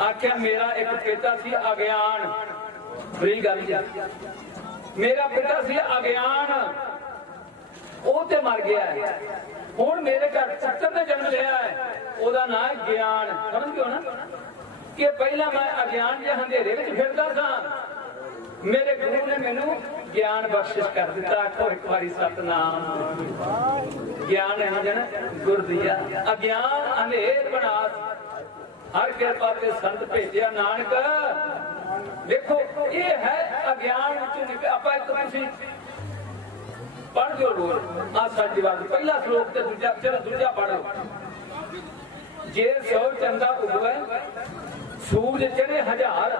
आख्या मेरा एक पिता सी अज्ञान, बड़ी गल मेरा पिता सी अज्ञान, वो ते मर गया है। हुण मेरे घर पुत्र ने जन्म लिया है, ओदा नाम है ज्ञान। समझ गए ना कि पहला मैं अज्ञान जे अंधेरे विच फिरदा सा, मेरे गुरु ने मैनू ज्ञान बख्शिश कर दिता। आखो एक बारी सतनाम। ज्ञान अंजन गुर दिया, अज्ञान अंधेर बना, हर कृपा ते संत भेजिया नानक। देखो ये है अज्ञान पढ़ दो रोज आसा जी बात पहला श्लोक ते दूजा, चलो दूजा पढ़ो। जे सौ चंदा उगवे सूरज चढ़े हजार,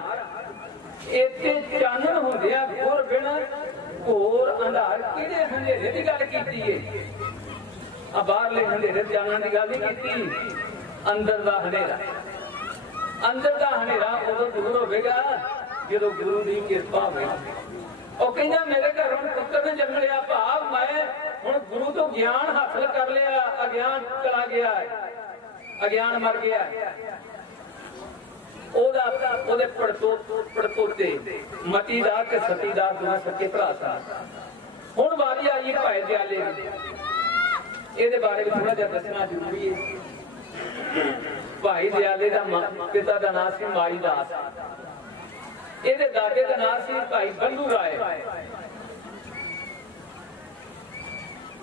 इत्ते चानन होंदिया घोर बिन घोर अंधार। किहड़े हनेरे दी गल कीती है? आ बाहरले हनेरे जानन दी गल नहीं कीती, अंदर दा हनेरा। अंदर दा हनेरा उदों दूर होवेगा जदों गुरु दी किरपा होवेगी। ਉਹ ਕਹਿੰਦਾ ਮੇਰੇ ਘਰ ਹੁਣ ਪੁੱਤਰ ਨੇ ਜਨਮ ਲਿਆ, ਭਾਵ ਮੈਂ ਹੁਣ ਗੁਰੂ ਤੋਂ ਗਿਆਨ ਹਾਸਲ ਕਰ ਲਿਆ, ਅਗਿਆਨ ਚਲਾ ਗਿਆ, ਅਗਿਆਨ ਮਰ ਗਿਆ। ਉਹਦੇ ਪੜਤੋਤੇ ਮਤੀ ਦਾ ਤੇ ਸਤੀ ਦਾ ਦੋਵੇਂ ਸੱਕੇ ਭਰਾ ਸਨ। ਹੁਣ ਵਾਰੀ ਆਈ ਭਾਈ ਦਿਆਲੇ ਦੀ, ਇਹਦੇ ਬਾਰੇ ਵੀ ਥੋੜਾ ਜਿਹਾ ਦੱਸਣਾ ਜ਼ਰੂਰੀ ਹੈ। ਭਾਈ ਦਿਆਲੇ ਦਾ ਪਿਤਾ ਦਾ ਨਾਮ ਸੀ ਮਾਈ ਦਾਸ, ਇਹਦੇ ਦਾਦੇ ਦਾ ਨਾਮ ਸੀ ਭਾਈ ਬੰਦੂ ਰਾਏ।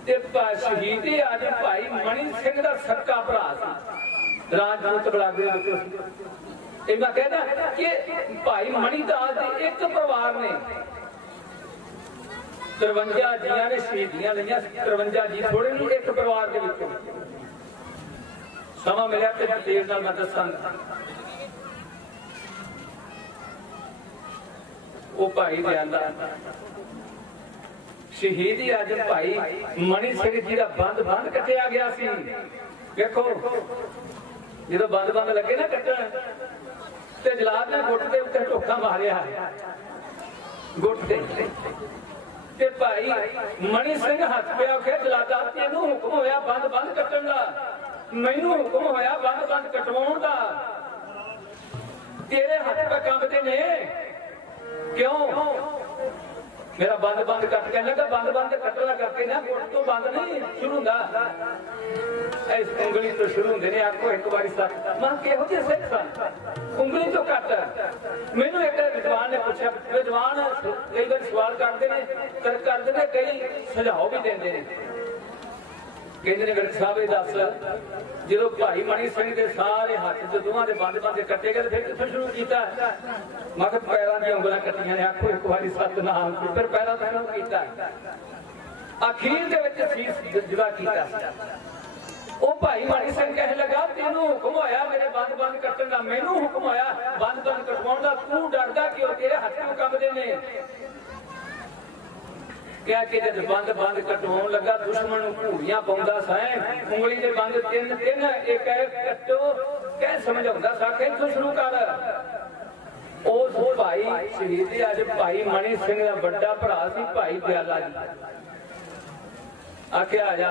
ਤੇ ਸ਼ਹੀਦ ਅੱਜ ਭਾਈ ਮਣੀ ਸਿੰਘ ਦਾ ਸੱਕਾ ਭਰਾ ਸੀ, ਰਾਜਪੂਤ ਬਲਾਦੇ ਵਿੱਚ। ਇਹ ਮੈਂ ਕਹਿੰਦਾ ਕਿ ਭਾਈ ਮਣੀ ਦਾਸ ਦੇ ਇੱਕ ਪਰਿਵਾਰ ਨੇ 53 ਜੀਆਂ ਨੇ ਸ਼ਹੀਦੀਆਂ ਲਈਆਂ। 53 ਜੀ ਥੋੜੇ ਨੂੰ ਇੱਕ ਪਰਿਵਾਰ ਦੇ ਵਿੱਚੋਂ। ਸਮਾਂ ਮਿਲਿਆ ਤੇ ਡਿਟੇਲ ਨਾਲ ਮੈਂ ਦੱਸਾਂਗਾ। ਉਹ ਭਾਈ ਦਿਆਲਾ ਸ਼ਹੀਦ ਹੀ ਅੱਜ ਭਾਈ ਮਣੀ ਸਿੰਘ ਜੀ ਦਾ ਬੰਦ ਕੱਟਿਆ ਗਿਆ ਸੀ। ਵੇਖੋ ਜਦੋਂ ਬੰਦ ਲੱਗੇ ਨਾ ਕੱਟਣ, ਤੇ ਜਲਾਦ ਨੇ ਗੁੱਟ ਦੇ ਉੱਤੇ ਢੋਕਾ ਮਾਰਿਆ, ਗੁੱਟ ਤੇ ਭਾਈ ਮਣੀ ਸਿੰਘ ਹੱਥ ਪਿਆ ਕਿ ਜਲਾਦਾ ਤੈਨੂੰ ਹੁਕਮ ਹੋਇਆ ਬੰਦ ਕੱਟਣ ਦਾ, ਮੈਨੂੰ ਹੁਕਮ ਹੋਇਆ ਬੰਦ ਕਟਵਾਉਣ ਦਾ, ਤੇਰੇ ਹੱਥ ਪੇ ਕੰਬਦੇ ਨੇ क्यों? मेरा बंद कट के लगा, बंद कटना करके ना गुट तो बंद नहीं शुरू हुंदा, इस उंगली तो शुरू होंदे ने। आखो एक बारी सच मां किहो जे सिख सन, उंगली तो कट। मैनू एक विद्वान ने पूछा, विद्वान कई बार सवाल करते ने कई सुझाव भी देंदे ने। कहते ने विरक साहब दस जो भाई मनी सिंह के सारे हाथ जो दोवां दे बंद कट्टे गए, फिर कित्थों शुरू किया? मैं कहा पैरों दी उंगलां कट्टियां ने। आखो एक बारी सतनाम। फिर पैरों तो शुरू किया, अखीर दे विच सीस जुड़ा किया। वो भाई मनी सिंह कहने लगा तेनू हुक्म होया मेरे बंद कट्टण दा, मैनू हुक्म होया बंद कटवाउण दा, तू डरदा क्यों? तेरे हत्थ क्यों कंबदे ने? क्या कि जब बंद कटवाउण लगा दुश्मन घूड़ियां पाउंदा सा, उंगली दे बंद तीन एक कट्टो कह समझाउंदा सा कि इत्थों शुरू कर। उस भाई शहीद अज भाई मनी सिंह दा बड़ा भरा सी भाई दियाला जी। आख्या आ जा,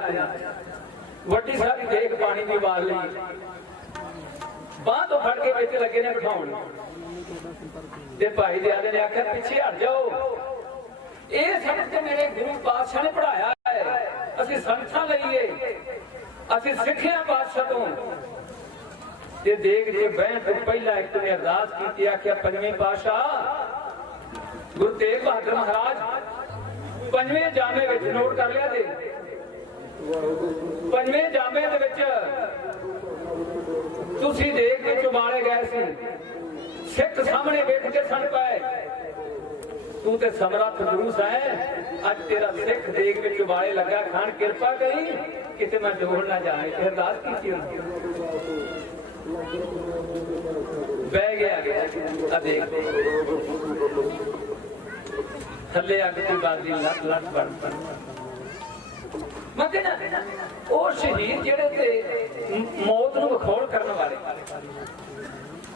वड्डी सारी देख पानी दी वाल ली, बांह तो फड़ के विच लगे ने बिठाउण। ते भाई दियाले ने आख्या पिछे हट जाओ, ਇਹ ਸਭ ਤੇ ਮੇਰੇ ਗੁਰੂ ਪਾਤਸ਼ਾਹ ਨੇ ਪੜਾਇਆ ਹੈ, ਅਸੀਂ ਸੰਗਤਾਂ ਲਈਏ, ਅਸੀਂ ਸਿੱਖਿਆ ਪਾਤਸ਼ਾਹ ਤੋਂ। ਤੇ ਦੇਖ ਜੇ ਬਹਿਣ ਤੋਂ ਪਹਿਲਾਂ ਇੱਕ ਨੇ ਅਰਦਾਸ ਕੀਤੀ, ਆਖਿਆ ਪੰਜਵੇਂ ਪਾਤਸ਼ਾਹ ਗੁਰੂ ਤੇਗ ਬਹਾਦਰ ਮਹਾਰਾਜ ਪੰਜਵੇਂ ਜਾਮੇ ਵਿੱਚ ਨੋਟ ਕਰ ਲਿਆ ਜੇ, ਪੰਜਵੇਂ ਜਾਮੇ ਦੇ ਵਿੱਚ ਤੁਸੀਂ ਦੇਖ ਕੇ ਚੁਬਾਲੇ ਗਏ ਸੀ, ਸਿੱਖ ਸਾਹਮਣੇ ਬੈਠ ਕੇ ਸੁਣ ਪਾਏ, तू ते समर्थ गुरु है, अज तेरा सिख देख में चुबाले लगा खान, कृपा करी किते मैं डोल ना जाए। अरदास की बह गया थले अग की बाजी लट बन मैं कहना वो शहीद जेड़े ते मौत नूं विखौल करने वाले।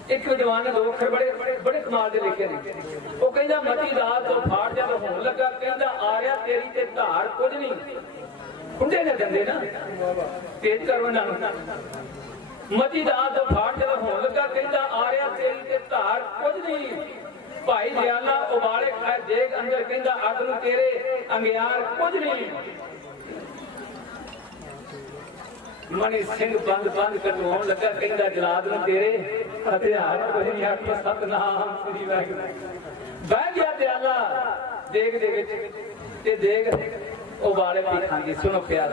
एक विद्वान ने दो अखर बड़े कमाल के लिखे ने। वो कहंदा मती रात तो फाड़ जद होण लगा, कहंदा आ रहा तेरी ते धार कुछ नहीं, खुंडे ने दंदे ना तेज करो ना। मती रात तो फाड़ जद होण लगा, कहंदा आ रहा तेरी हथियार कुछ नहीं। भाई दयाला उबाले खाए देख अंदर कहंदा अग नूं तेरे अंगियार कुछ नहीं। मनी सिंह बंद बंद कटवाउण लगा कहंदा जलाद नूं तेरे हथियार कुछ नहीं। आखो सतनाम श्री वाहिगुरू। बह गया दयाला देख दे विच ते देख उबाले पीखांगी। सुनो प्यार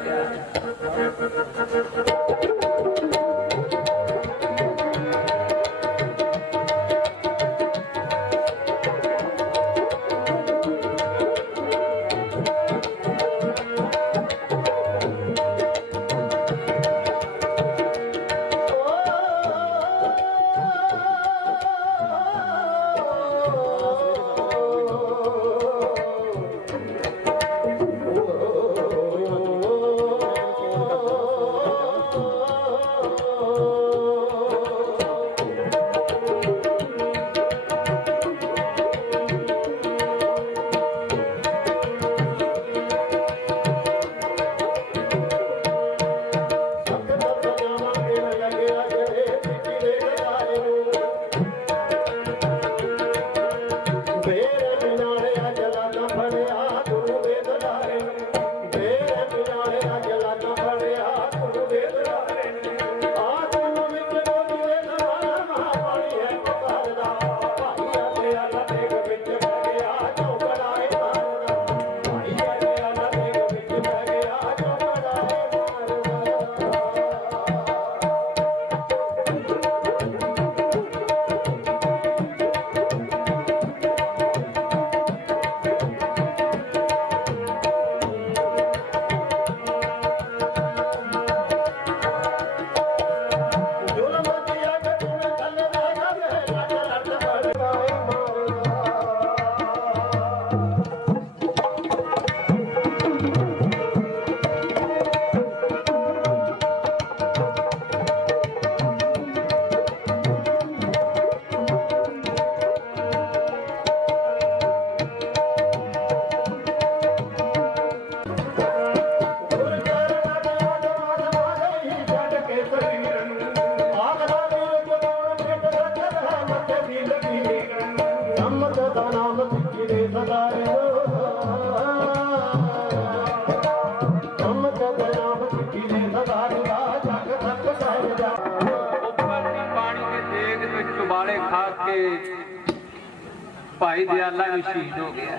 भाई दयाला भी शहीद हो गया।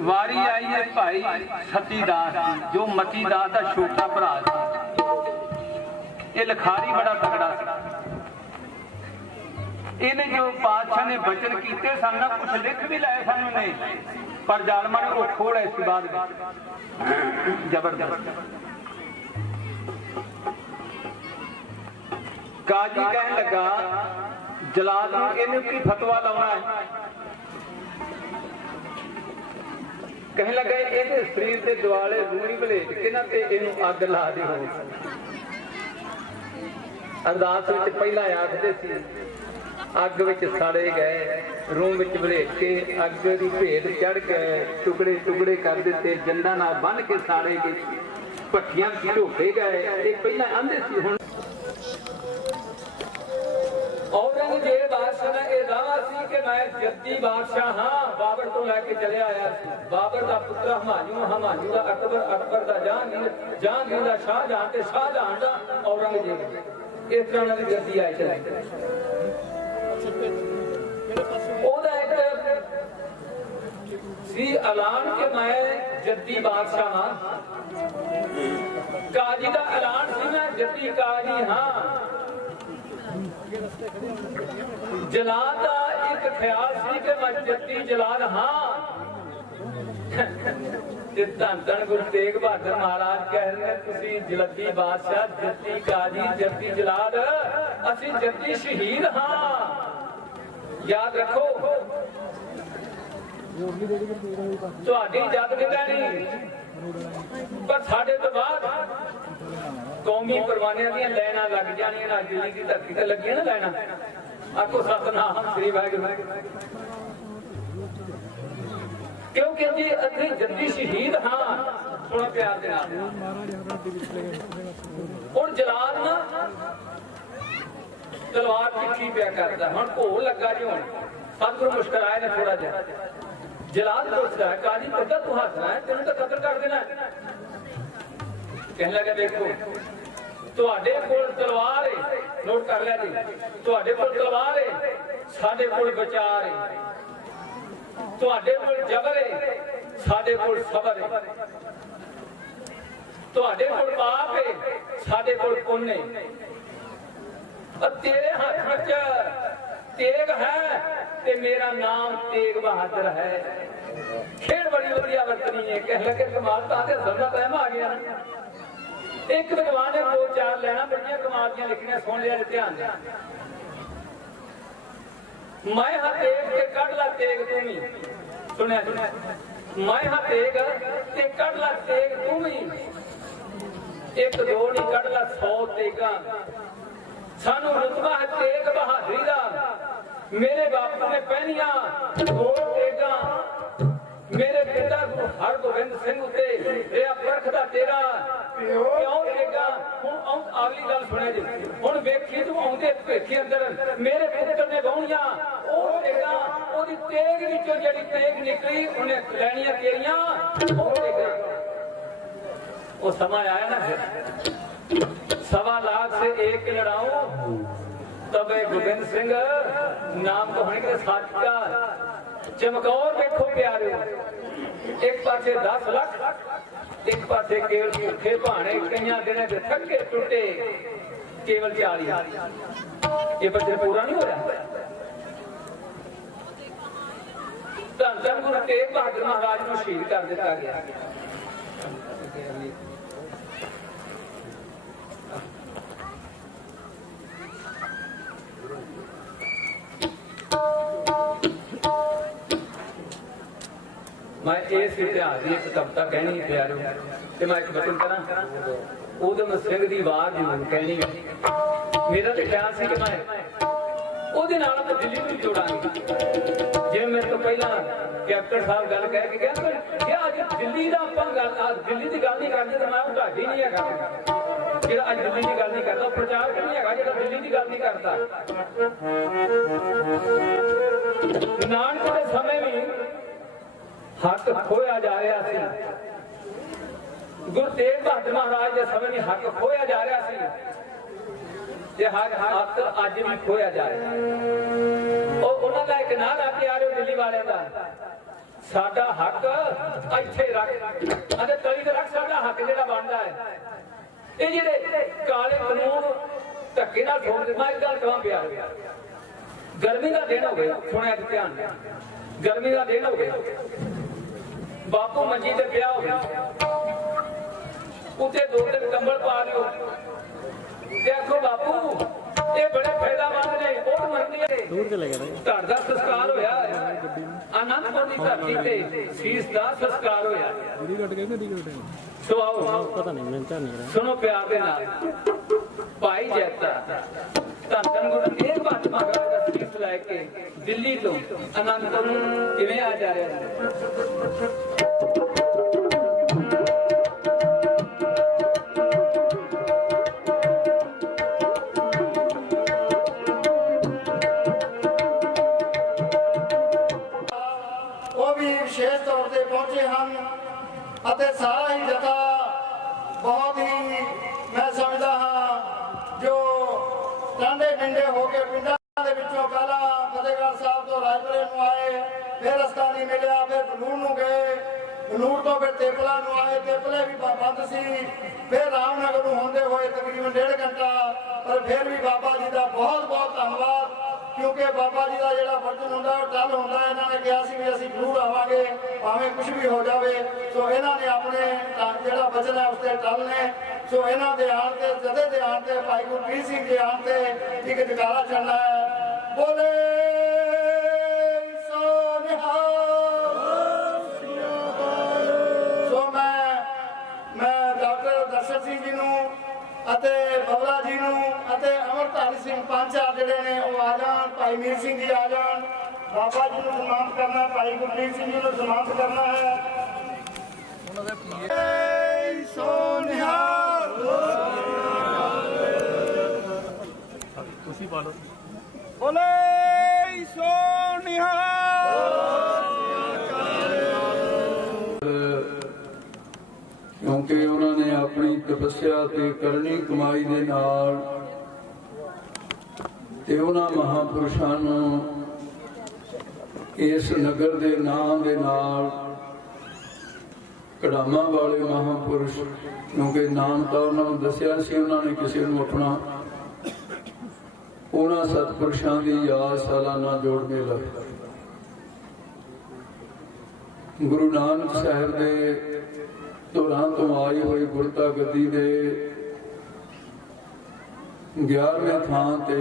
वारी आई है भाई सती दास की, जो मती दास का छोटा भरा ये लिखारी बड़ा तगड़ा इन्हें जो बादशाह ने वचन किए सन कुछ लिख भी लाए सन ने, पर जालमा ने वो खोड़ इस बाद जबरदस्त। काजी कहने लगा जलाद इन्हें की फतवा लाना है। कहने लगा ये शरीर के दुआले रूणी भलेज के ना इनू अग ला दो। अरदास पहला आखते सी अग विच सड़े गए, रूम विच भलेज के अग की भेट चढ़ गए, टुकड़े टुकड़े कर दिते, जंडा नाल बन के साड़े गए, भट्टियां ढोके गए। ये पहला आंदे सी हुण औरंगजेब बादशाह ने यह दावा सी कि मैं जद्दी बादशाह हाँ, बाबर तो लैके चले आया सी। बाबर का पुत्र हमायूं, हमायूं का अकबर, अकबर का जहांगीर, जहांगीर का शाहजहां ते शाहजहां का औरंगजेब। इस तरह की जद्दी आई चली। ओदा एक सी ऐलान कि मैं जद्दी बादशाह हाँ। काजी का ऐलान सी मैं जद्दी काजी हाँ। जलाद का एक ख्याल सी कि मैं जद्दी जलाद हाँ। धन धन गुरु तेग बहादुर महाराज कह रहे तुसी जलदी बादशाह, जद्दी काजी, जद्दी जलाद, असी जद्दी शहीद हाँ। याद रखो तुहाडी जद किता नहीं, पर साडे तो बाद कौमी परवानियां दी लाइनां लग जानियां ना। दिल्ली की धरती ते लगियां ना लाइनां। आखो सतनाम श्री वाहिगुरू। क्योंकि जी असी जद्दी शहीद हाँ। सुनो प्यार दे नाल हुण जलाद ना तलवार चिट्ठी पिया करता हुण घोल लगा जी हुण सतगुरु मुस्कुराए ने थोड़ा जिहा जलाद पुछदा है काजी पता तू हसना है तेन तो कतल कर देना कहने लगा देखो तुहाडे कोल तलवार है नोट कर लिया जी तुहाडे कोल तलवार है साडे कोल विचार है तुहाडे कोल जबर है साडे कोल सबर है तुहाडे कोल पाप है साडे कोल पुण्य है तेरे हाथ में तेग है ते मेरा नाम तेग बहादुर है खेल बड़ी वधिया वरतनी है कह लगे कमाल ताते समझा टाइम आ गया एक विद्वान ने दो चार लेना बड़िया कमाल दी लिखनियां सुन लिया ध्यान दे मैं हां तेग ते कढ ला तेग तू ही सुनिया मैं हां तेग ते कढ ला तेग तू ही एक दो नहीं कढ ला 100 तेगा सानू रुतबा है तेग बहादुरी दा मेरे बापू ने पहनिया दो तेगा मेरे पिता गुरु हरगोबिंद सिंह उते ये परख दा तेरा क्यों तेगा हुण अगली गल सुने जी हुण वेखी तू आउंदे भेखी अंदर मेरे पुत्र ने बहुणियां ओ तेगा ओदी तेग विचों जेड़ी तेग निकली उन्हें लैणियां तेरियां ओ तेगा वो समय आया ना फिर 1.25 लाख से एक लड़ाऊं तब गोबिंद सिंह नाम तो होने के साथ का चमकौर देखो प्यारे एक पासे 10 लाख एक पासे केवल भूखे भाने कई दिन के थके टूटे केवल 40 ये बच्चे पूरा नहीं हो रहा धन धन गुरु तेग बहादुर महाराज को शहीद कर दिता गया मैं इस इतिहास की एक कविता कहनी प्यारो ते मैं एक बचन करा उधम सिंह की आवाज जरूर कहनी है मेरा तो ख्याल से कि मैं ਉਹਦੇ ਨਾਲ ਆਪਾਂ ਦਿੱਲੀ ਨੂੰ ਜੋੜਾਂਗੇ ਜੇ ਮੇਰੇ ਤੋਂ ਪਹਿਲਾਂ ਕੈਪਟਨ ਸਾਹਿਬ ਗੱਲ ਕਹਿ ਕੇ ਗਿਆ ਕਿ ਅੱਜ ਦਿੱਲੀ ਦਾ ਆਪਾਂ ਗੱਲ ਦਿੱਲੀ ਦੀ ਗੱਲ ਨਹੀਂ ਕਰਦੇ ਤਾਂ ਮੈਂ ਉਹ ਤੁਹਾਡੀ ਨਹੀਂ ਹੈਗਾ ਜਿਹੜਾ ਅੱਜ ਦਿੱਲੀ ਦੀ ਗੱਲ ਨਹੀਂ ਕਰਦਾ ਪ੍ਰਚਾਰ ਨਹੀਂ ਹੈਗਾ ਜਿਹੜਾ ਦਿੱਲੀ ਦੀ ਗੱਲ ਨਹੀਂ ਕਰਦਾ ਨਾਨਕ ਦੇ ਸਮੇਂ ਵੀ ਹੱਕ ਖੋਇਆ ਜਾ ਰਿਹਾ ਸੀ ਗੁਰੂ ਤੇਗ ਬਹਾਦਰ ਮਹਾਰਾਜ ਦੇ ਸਮੇਂ ਵੀ ਹੱਕ ਖੋਇਆ ਜਾ ਰਿਹਾ ਸੀ ਤੇ ਹੱਕ ਅੱਜ ਵੀ ਖੋਇਆ ਜਾ ਰਿਹਾ ਉਹ ਉਹਨਾਂ ਦਾ ਇੱਕ ਨਾਂ ਲਾ ਕੇ ਆ ਰਹੇ ਦਿੱਲੀ ਵਾਲਿਆਂ ਦਾ ਸਾਡਾ ਹੱਕ ਇੱਥੇ ਰੱਖ ਅਤੇ ਤਲੀ ਤੇ ਰੱਖ ਸਾਡਾ ਹੱਕ ਜਿਹੜਾ ਬਣਦਾ ਹੈ ਇਹ ਜਿਹੜੇ ਕਾਲੇ ਕਾਨੂੰਨ ਧੱਕੇ ਨਾਲ ਠੋਕ ਮੈਂ ਇੱਕ ਗੱਲ ਕਹਾਂ ਪਿਆ ਗਰਮੀ ਦਾ ਦਿਨ ਹੋ ਗਿਆ ਸੁਣਿਆ ਧਿਆਨ ਗਰਮੀ ਦਾ ਦਿਨ ਹੋ ਗਿਆ ਬਾਪੂ ਮੰਜੀ ਤੇ ਪਿਆ ਹੋ ਗਿਆ ਉੱਤੇ 2-3 ਕੰਬਲ ਪਾ ਲਿਓ देखो बापू ये बड़े फायदामंद ने बहुत मरनी दूर चले गए धड़ दा संस्कार होया आनंदपुर दी धरती ते शीश दा संस्कार होया डी कट गए डी कट सो आओ पता नहीं मिलता नहीं रहा सुनो प्यार दे नाल भाई जैता धन गुरु तेग बहादुर महाराज दा शीश लेके दिल्ली तो आनंदपुर किवें आ जा रहा विशेष तौर पर पहुंचे हैं ਅਤੇ सारा ही जथा बहुत ही मैं समझदा हाँ जो टांडे पिंडे होके पिंडा ਦੇ ਵਿੱਚੋਂ ਪਹਿਲਾਂ ਫਤਿਹਗੜ੍ਹ ਸਾਹਿਬ ਤੋਂ ਰਾਜਪੁਰੇ ਨੂੰ ਆਏ ਫਿਰ ਰਸਤਾ ਨਹੀਂ ਮਿਲਿਆ ਫਿਰ ਬਨੂੜ ਨੂੰ ਗਏ ਬਨੂੜ ਤੋਂ ਫਿਰ ਤੇਪਲਾ ਨੂੰ ਆਏ ਤੇਪਲੇ ਵੀ ਬੰਦ ਸੀ ਫਿਰ ਰਾਮਨਗਰ ਨੂੰ ਹੁੰਦੇ ਹੋਏ ਤਕਰੀਬਨ 1.5 ਘੰਟਾ ਪਰ ਫਿਰ ਵੀ ਬਾਬਾ ਜੀ ਦਾ ਬਹੁਤ ਬਹੁਤ ਧੰਨਵਾਦ क्योंकि बाबा जी का जो बर्तन होंगे टल होंगे इन्होंने कहा भी असं जरूर आवांगे भावें कुछ भी हो जाए सो इन्होंने अपने जो वचन है उसके टल ने सो इन्हों के आन से जथे के आन से भाई गुरप्रीत सिंह के आन से एक जयकारा चलना है बोले सो मैं डॉक्टर दर्शन सिंह जी बबला जी अमरधारी सिंह पंच आ जोड़े ने आ जान भाई मीर सिंह जी आ जान बाबा जी को सम्मानित करना भाई गुरप्रीत सिंह जी को सम्मानित करना है ਬੋਲੇ ਸੋ ਨਿਹਾਲ। ਕਿਉਂਕਿ ਉਹਨਾਂ ਨੇ ਆਪਣੀ ਤਪੱਸਿਆ ਤੇ ਕਰਨੀ ਕਮਾਈ ਦੇ ਨਾਲ ਤੇ ਉਹਨਾਂ ਮਹਾਂਪੁਰਸ਼ਾਂ ਨੂੰ ਇਸ ਨਗਰ ਦੇ ਨਾਂ ਦੇ ਨਾਲ ਕੜਾਮਾਂ ਵਾਲੇ ਮਹਾਂਪੁਰਸ਼, ਕਿਉਂਕਿ ਨਾਮ ਤਾਂ ਉਹਨਾਂ ਨੂੰ ਦੱਸਿਆ ਸੀ, ਉਹਨਾਂ ਨੇ ਕਿਸੇ ਨੂੰ ਆਪਣਾ, ਉਹਨਾਂ ਸਤਿਪੁਰਸ਼ਾਂ ਦੀ ਯਾਦ ਸਾਲਾਨਾ ਜੋੜ ਮੇਲਾ ਗੁਰੂ ਨਾਨਕ ਸਾਹਿਬ ਦੇ ਧੁਰਾਂ ਤੋਂ ਆਈ ਹੋਈ ਗੁਰਤਾ ਗੱਦੀ ਦੇ 11ਵੇਂ ਥਾਂ ਤੇ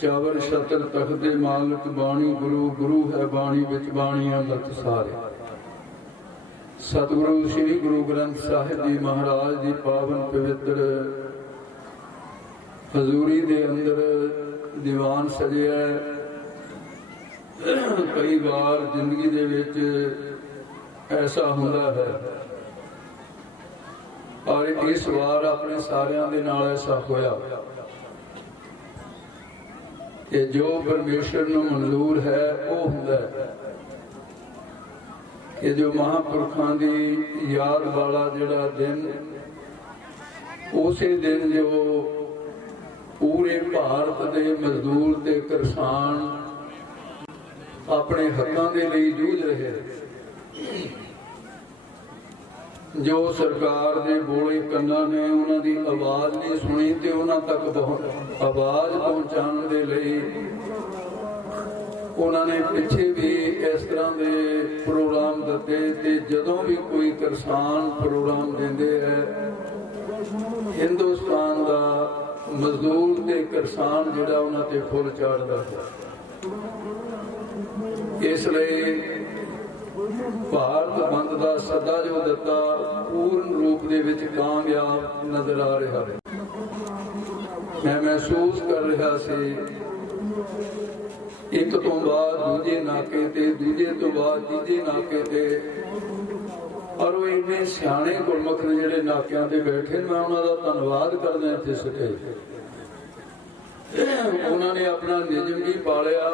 ਚਾਵਰ ਛਤਰ ਤਖਤ ਦੇ ਮਾਲਕ ਬਾਣੀ ਗੁਰੂ, ਗੁਰੂ ਹੈ ਬਾਣੀ ਵਿੱਚ ਬਾਣੀਆਂ ਲੱਥ ਸਾਰੇ। ਸਤਿਗੁਰੂ ਸ੍ਰੀ ਗੁਰੂ ਗ੍ਰੰਥ ਸਾਹਿਬ ਜੀ ਮਹਾਰਾਜ ਦੀ ਪਾਵਨ ਪਵਿੱਤਰ ਹਜ਼ੂਰੀ ਦੇ ਅੰਦਰ ਦੀਵਾਨ ਸਜਿਆ। ਕਈ ਵਾਰ ਜ਼ਿੰਦਗੀ ਦੇ ਵਿੱਚ ਐਸਾ ਹੁੰਦਾ ਹੈ, ਔਰ ਇਸ ਵਾਰ ਆਪਣੇ ਸਾਰਿਆਂ ਦੇ ਨਾਲ ਐਸਾ ਹੋਇਆ ਕਿ ਜੋ ਪਰਮੇਸ਼ਰ ਨੂੰ ਮਨਜ਼ੂਰ ਹੈ ਉਹ ਹੁੰਦਾ ਹੈ ਕਿ ਜੋ ਮਹਾਂਪੁਰਖਾਂ ਦੀ ਯਾਦ ਵਾਲਾ ਜਿਹੜਾ ਦਿਨ, ਉਸੇ ਦਿਨ ਜੋ ਪੂਰੇ ਭਾਰਤ ਦੇ ਮਜ਼ਦੂਰ ਤੇ ਕਿਸਾਨ ਆਪਣੇ ਹੱਕਾਂ ਦੇ ਲਈ ਜੂਝ ਰਹੇ, ਜੋ ਸਰਕਾਰ ਦੇ ਬੋਲੇ ਕੰਨਾਂ ਨੇ ਉਹਨਾਂ ਦੀ ਆਵਾਜ਼ ਨਹੀਂ ਸੁਣੀ ਤੇ ਉਹਨਾਂ ਤੱਕ ਆਵਾਜ਼ ਪਹੁੰਚਾਉਣ ਦੇ ਲਈ ਉਹਨਾਂ ਨੇ ਪਿੱਛੇ ਵੀ ਇਸ ਤਰ੍ਹਾਂ ਦੇ ਪ੍ਰੋਗਰਾਮ ਦਿੱਤੇ। ਤੇ ਜਦੋਂ ਵੀ ਕੋਈ ਕਿਸਾਨ ਪ੍ਰੋਗਰਾਮ ਦਿੰਦੇ ਹੈ, ਹਿੰਦੁਸਤਾਨ ਦਾ ਮਜ਼ਦੂਰ ਤੇ ਕਿਸਾਨ ਜਿਹੜਾ ਉਹਨਾਂ ਤੇ ਫੁੱਲ ਚਾੜਦਾ ਹੈ। ਇਸ ਲਈ ਭਾਰਤ ਬੰਦ ਦਾ ਸੱਦਾ ਜੋ ਦਿੱਤਾ ਪੂਰਨ ਰੂਪ ਦੇ ਵਿੱਚ ਕਾਮਯਾਬ ਨਜ਼ਰ ਆ ਰਿਹਾ ਹੈ। ਮੈਂ ਮਹਿਸੂਸ ਕਰ ਰਿਹਾ ਸੀ, ਇੱਕ ਤੋਂ ਬਾਅਦ ਦੂਜੇ ਨਾਕੇ ਤੇ, ਦੂਜੇ ਤੋਂ ਬਾਅਦ ਤੀਜੇ ਨਾਕੇ ਤੇ, ਔਰ ਉਹ ਇੰਨੇ ਸਿਆਣੇ ਗੁਰਮੁਖ ਨੇ ਜਿਹੜੇ ਨਾਕਿਆਂ ਤੇ ਬੈਠੇ, ਮੈਂ ਉਹਨਾਂ ਦਾ ਧੰਨਵਾਦ ਕਰਦਾ ਇੱਥੇ ਸਟੇਜ ਤੇ। ਉਹਨਾਂ ਨੇ ਆਪਣਾ ਨਿਯਮ ਵੀ ਪਾਲਿਆ,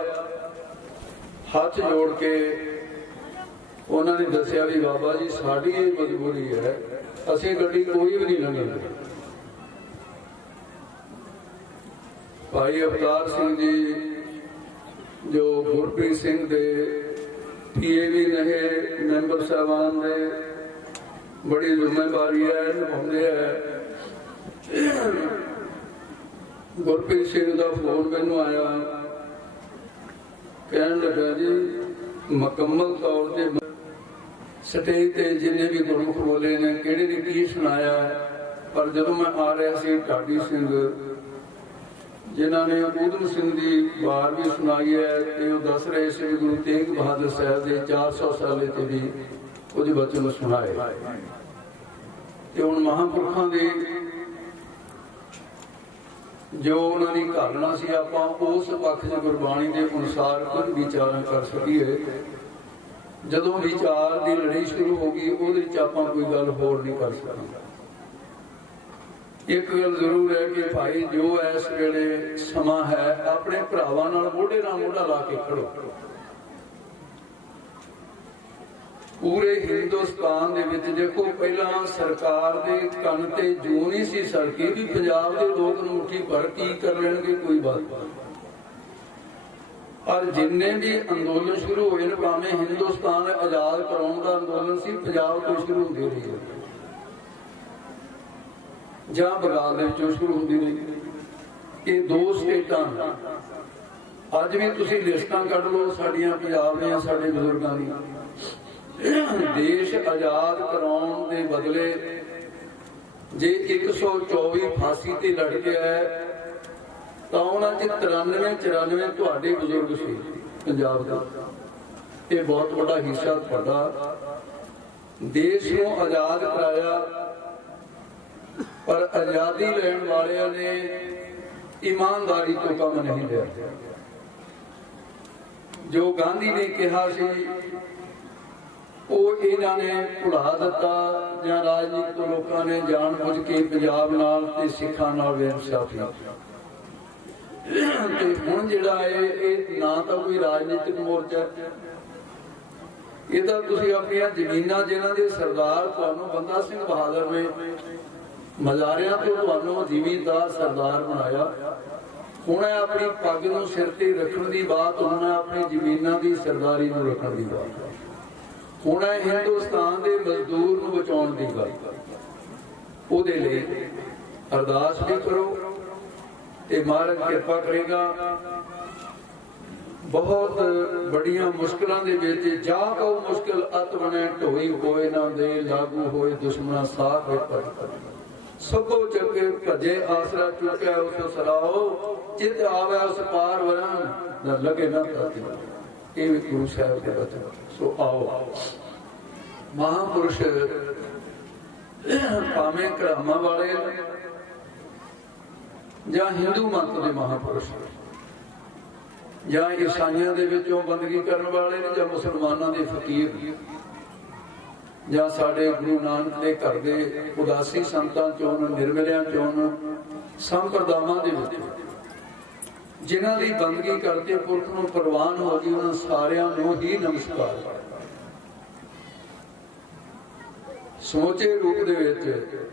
ਹੱਥ ਜੋੜ ਕੇ ਉਹਨਾਂ ਨੇ ਦੱਸਿਆ ਵੀ ਬਾਬਾ ਜੀ ਸਾਡੀ ਇਹ ਮਜਬੂਰੀ ਹੈ, ਅਸੀਂ ਗੱਡੀ ਕੋਈ ਵੀ ਨਹੀਂ ਲੰਘਾਂਗੇ। ਭਾਈ ਅਵਤਾਰ ਸਿੰਘ ਜੀ ਜੋ ਗੁਰਪ੍ਰੀਤ ਸਿੰਘ ਦੇ PAV ਰਹੇ ਮੈਂਬਰ ਸਾਹਿਬਾਨ ਦੇ ਬੜੀ ਜ਼ਿੰਮੇਵਾਰੀ ਹੈ, ਨਿਭਾਉਂਦੇ ਹੈ। ਗੁਰਪ੍ਰੀਤ ਸਿੰਘ ਦਾ ਫੋਨ ਮੈਨੂੰ ਆਇਆ, ਕਹਿਣ ਲੱਗਾ ਜੀ ਮੁਕੰਮਲ ਤੌਰ ਤੇ ਸਟੇਜ ਤੇ ਜਿੰਨੇ ਵੀ ਗੁਰਮੁਖ ਬੋਲੇ ਨੇ ਕਿਹੜੇ ਨੇ ਕੀ ਸੁਣਾਇਆ, ਪਰ ਜਦੋਂ ਮੈਂ ਆ ਰਿਹਾ ਸੀ ਢਾਡੀ ਸਿੰਘ ਜਿਨ੍ਹਾਂ ਨੇ ਊਧਮ ਸਿੰਘ ਦੀ ਵਾਰ ਵੀ ਸੁਣਾਈ ਹੈ ਤੇ ਉਹ ਦੱਸ ਰਹੇ ਸੀ ਗੁਰੂ ਤੇਗ ਬਹਾਦਰ ਸਾਹਿਬ ਦੇ 400 ਸਾਲੇ ਤੇ ਵੀ ਕੁਝ ਬਚਨ ਸੁਣਾਏ। ਤੇ ਹੁਣ ਮਹਾਂਪੁਰਖਾਂ ਦੀ ਜੋ ਉਹਨਾਂ ਦੀ ਘਾਲਣਾ ਸੀ, ਆਪਾਂ ਉਸ ਪੱਖ ਚ ਗੁਰਬਾਣੀ ਦੇ ਅਨੁਸਾਰ ਕੁਝ ਵਿਚਾਰਾਂ ਕਰ ਸਕੀਏ। ਜਦੋਂ ਵਿਚਾਰ ਦੀ ਲੜਾਈ ਸ਼ੁਰੂ ਹੋ ਗਈ ਉਹਦੇ ਵਿੱਚ ਆਪਾਂ ਕੋਈ ਗੱਲ ਹੋਰ ਨਹੀਂ ਕਰ ਸਕਦੇ। ਇੱਕ ਗੱਲ ਜ਼ਰੂਰ ਹੈ ਕਿ ਭਾਈ ਜੋ ਇਸ ਵੇਲੇ ਸਮਾਂ ਹੈ, ਆਪਣੇ ਭਰਾਵਾਂ ਨਾਲ ਮੋਢੇ ਨਾਲ ਮੋਢਾ ਲਾ ਕੇ ਖੜੋ। ਪੂਰੇ ਹਿੰਦੁਸਤਾਨ ਦੇ ਵਿੱਚ ਦੇਖੋ, ਪਹਿਲਾਂ ਸਰਕਾਰ ਦੇ ਕੰਨ ਤੇ ਜੂੰ ਨਹੀਂ ਸੀ ਸੜਕੀ ਵੀ ਪੰਜਾਬ ਦੇ ਲੋਕ ਨੂੰ ਮੁੱਠੀ ਭਰ ਕੀ ਕਰ ਲੈਣਗੇ, ਕੋਈ ਬਾਤ ਨਹੀਂ। ਔਰ ਜਿੰਨੇ ਵੀ ਅੰਦੋਲਨ ਸ਼ੁਰੂ ਹੋਏ ਨੇ, ਭਾਵੇਂ ਹਿੰਦੁਸਤਾਨ ਆਜ਼ਾਦ ਕਰਾਉਣ ਦਾ ਅੰਦੋਲਨ ਸੀ, ਪੰਜਾਬ ਤੋਂ ਸ਼ੁਰੂ ਹੁੰਦੀ ਰਹੀ ਹੈ ਜਾਂ ਬੰਗਾਲ ਦੇ ਵਿੱਚੋਂ ਸ਼ੁਰੂ ਹੁੰਦੀ ਰਹੀ। ਇਹ ਦੋ ਸਟੇਟਾਂ ਅੱਜ ਵੀ ਤੁਸੀਂ ਲਿਸਟਾਂ ਕੱਢ ਲਓ ਸਾਡੀਆਂ ਪੰਜਾਬ ਦੀਆਂ, ਸਾਡੇ ਬਜ਼ੁਰਗਾਂ ਦੀਆਂ। ਦੇਸ਼ ਆਜ਼ਾਦ ਕਰਾਉਣ ਦੇ ਬਦਲੇ ਜੇ 124 ਫਾਂਸੀ ਤੇ ਲੜ ਗਿਆ ਤਾਂ ਉਹਨਾਂ 'ਚ 93-94 ਤੁਹਾਡੇ ਬਜ਼ੁਰਗ ਸੀ ਪੰਜਾਬ ਦਾ। ਇਹ ਬਹੁਤ ਵੱਡਾ ਹਿੱਸਾ ਤੁਹਾਡਾ। ਦੇਸ਼ ਨੂੰ ਆਜ਼ਾਦ ਕਰਾਇਆ, ਪਰ ਆਜ਼ਾਦੀ ਲੈਣ ਵਾਲਿਆਂ ਨੇ ਇਮਾਨਦਾਰੀ ਤੋਂ ਕੰਮ ਨਹੀਂ ਲਿਆ। ਜੋ ਗਾਂਧੀ ਨੇ ਕਿਹਾ ਸੀ ਉਹ ਇਹਨਾਂ ਨੇ ਭੁਲਾ ਦਿੱਤਾ, ਜਾਂ ਰਾਜਨੀਤਿਕ ਲੋਕਾਂ ਨੇ ਜਾਣ ਬੁੱਝ ਕੇ ਪੰਜਾਬ ਨਾਲ ਤੇ ਸਿੱਖਾਂ ਨਾਲ ਬੇਇਨਸਾਫੀ। ਤੇ ਹੁਣ ਜਿਹੜਾ ਇਹ ਨਾ ਤਾਂ ਕੋਈ ਰਾਜਨੀਤਿਕ ਮੋਰਚਾ ਹੈ, ਇਹ ਤਾਂ ਤੁਸੀਂ ਆਪਣੀਆਂ ਜ਼ਮੀਨਾਂ ਜਿਨ੍ਹਾਂ ਦੇ ਸਰਦਾਰ ਤੁਹਾਨੂੰ ਬੰਦਾ ਸਿੰਘ ਬਹਾਦਰ ਨੇ ਮਜ਼ਾਰਿਆਂ ਤੋਂ ਤੁਹਾਨੂੰ ਜ਼ਿਮੀਂਦਾਰ ਸਰਦਾਰ ਬਣਾਇਆ, ਹੁਣ ਹੈ ਆਪਣੀ ਪੱਗ ਨੂੰ ਸਿਰ ਤੇ ਰੱਖਣ ਦੀ ਬਾਤ, ਹੁਣ ਹੈ ਆਪਣੀ ਜ਼ਮੀਨਾਂ ਦੀ ਸਰਦਾਰੀ ਨੂੰ ਰੱਖਣ ਦੀ ਬਾਤ, ਹੁਣ ਹੈ ਹਿੰਦੁਸਤਾਨ ਦੇ ਮਜ਼ਦੂਰ ਨੂੰ ਬਚਾਉਣ ਦੀ ਗੱਲ। ਉਹਦੇ ਲਈ ਅਰਦਾਸ ਵੀ ਕਰੋ ਤੇ ਮਹਾਰਾਜ ਕਿਰਪਾ ਕਰੇਗਾ। ਬਹੁਤ ਬੜੀਆਂ ਮੁਸ਼ਕਲਾਂ ਦੇ ਵਿੱਚ ਜਾ ਕਉ ਮੁਸ਼ਕਿਲ ਅਤ ਬਣੇ ਢੋਈ ਹੋਏ ਨਾ ਦੇ ਲਾਗੂ ਹੋਏ ਦੁਸ਼ਮਣਾ ਸਾਥ ਵਿੱਚ ਸਭੋ ਚੱਕੇ ਭਜੇ ਆਸਰਾ ਚੁੱਕਿਆ ਉਸ ਸਰਾਓ ਚਿਤ ਆਵੇ ਉਸ ਪਾਰ ਵਰਨ ਨਾ ਲਗੇ ਨਾ ਤਾਤੀ। ਇਹ ਵੀ ਗੁਰੂ ਸਾਹਿਬ ਦੇ ਬਚਨ। ਸੋ ਆਓ ਮਹਾਂਪੁਰਸ਼ ਭਾਵੇਂ ਘਰਾਮਾਂ ਵਾਲੇ ਜਾਂ ਹਿੰਦੂ ਮਤ ਦੇ ਮਹਾਂਪੁਰਸ਼ ਜਾਂ ਈਸਾਈਆਂ ਦੇ ਵਿੱਚੋਂ ਬੰਦਗੀ ਕਰਨ ਵਾਲੇ ਨੇ ਜਾਂ ਮੁਸਲਮਾਨਾਂ ਦੇ ਫਕੀਰ ਜਾਂ ਸਾਡੇ ਗੁਰੂ ਨਾਨਕ ਦੇ ਘਰ ਦੇ ਉਦਾਸੀ ਸੰਤਾਂ ਚੋਂ ਨਿਰਮਲਿਆਂ ਚੋਂ ਸੰਪਰਦਾਵਾਂ ਦੇ ਵਿੱਚ ਜਿਨ੍ਹਾਂ ਦੀ ਬੰਦਗੀ ਕਰਦੇ ਪੁਰਖ ਨੂੰ ਪ੍ਰਵਾਨ ਹੋ ਗਈ, ਉਹਨਾਂ ਸਾਰਿਆਂ ਨੂੰ ਹੀ ਨਮਸਕਾਰ। ਸਮੁੱਚੇ ਰੂਪ ਦੇ ਵਿੱਚ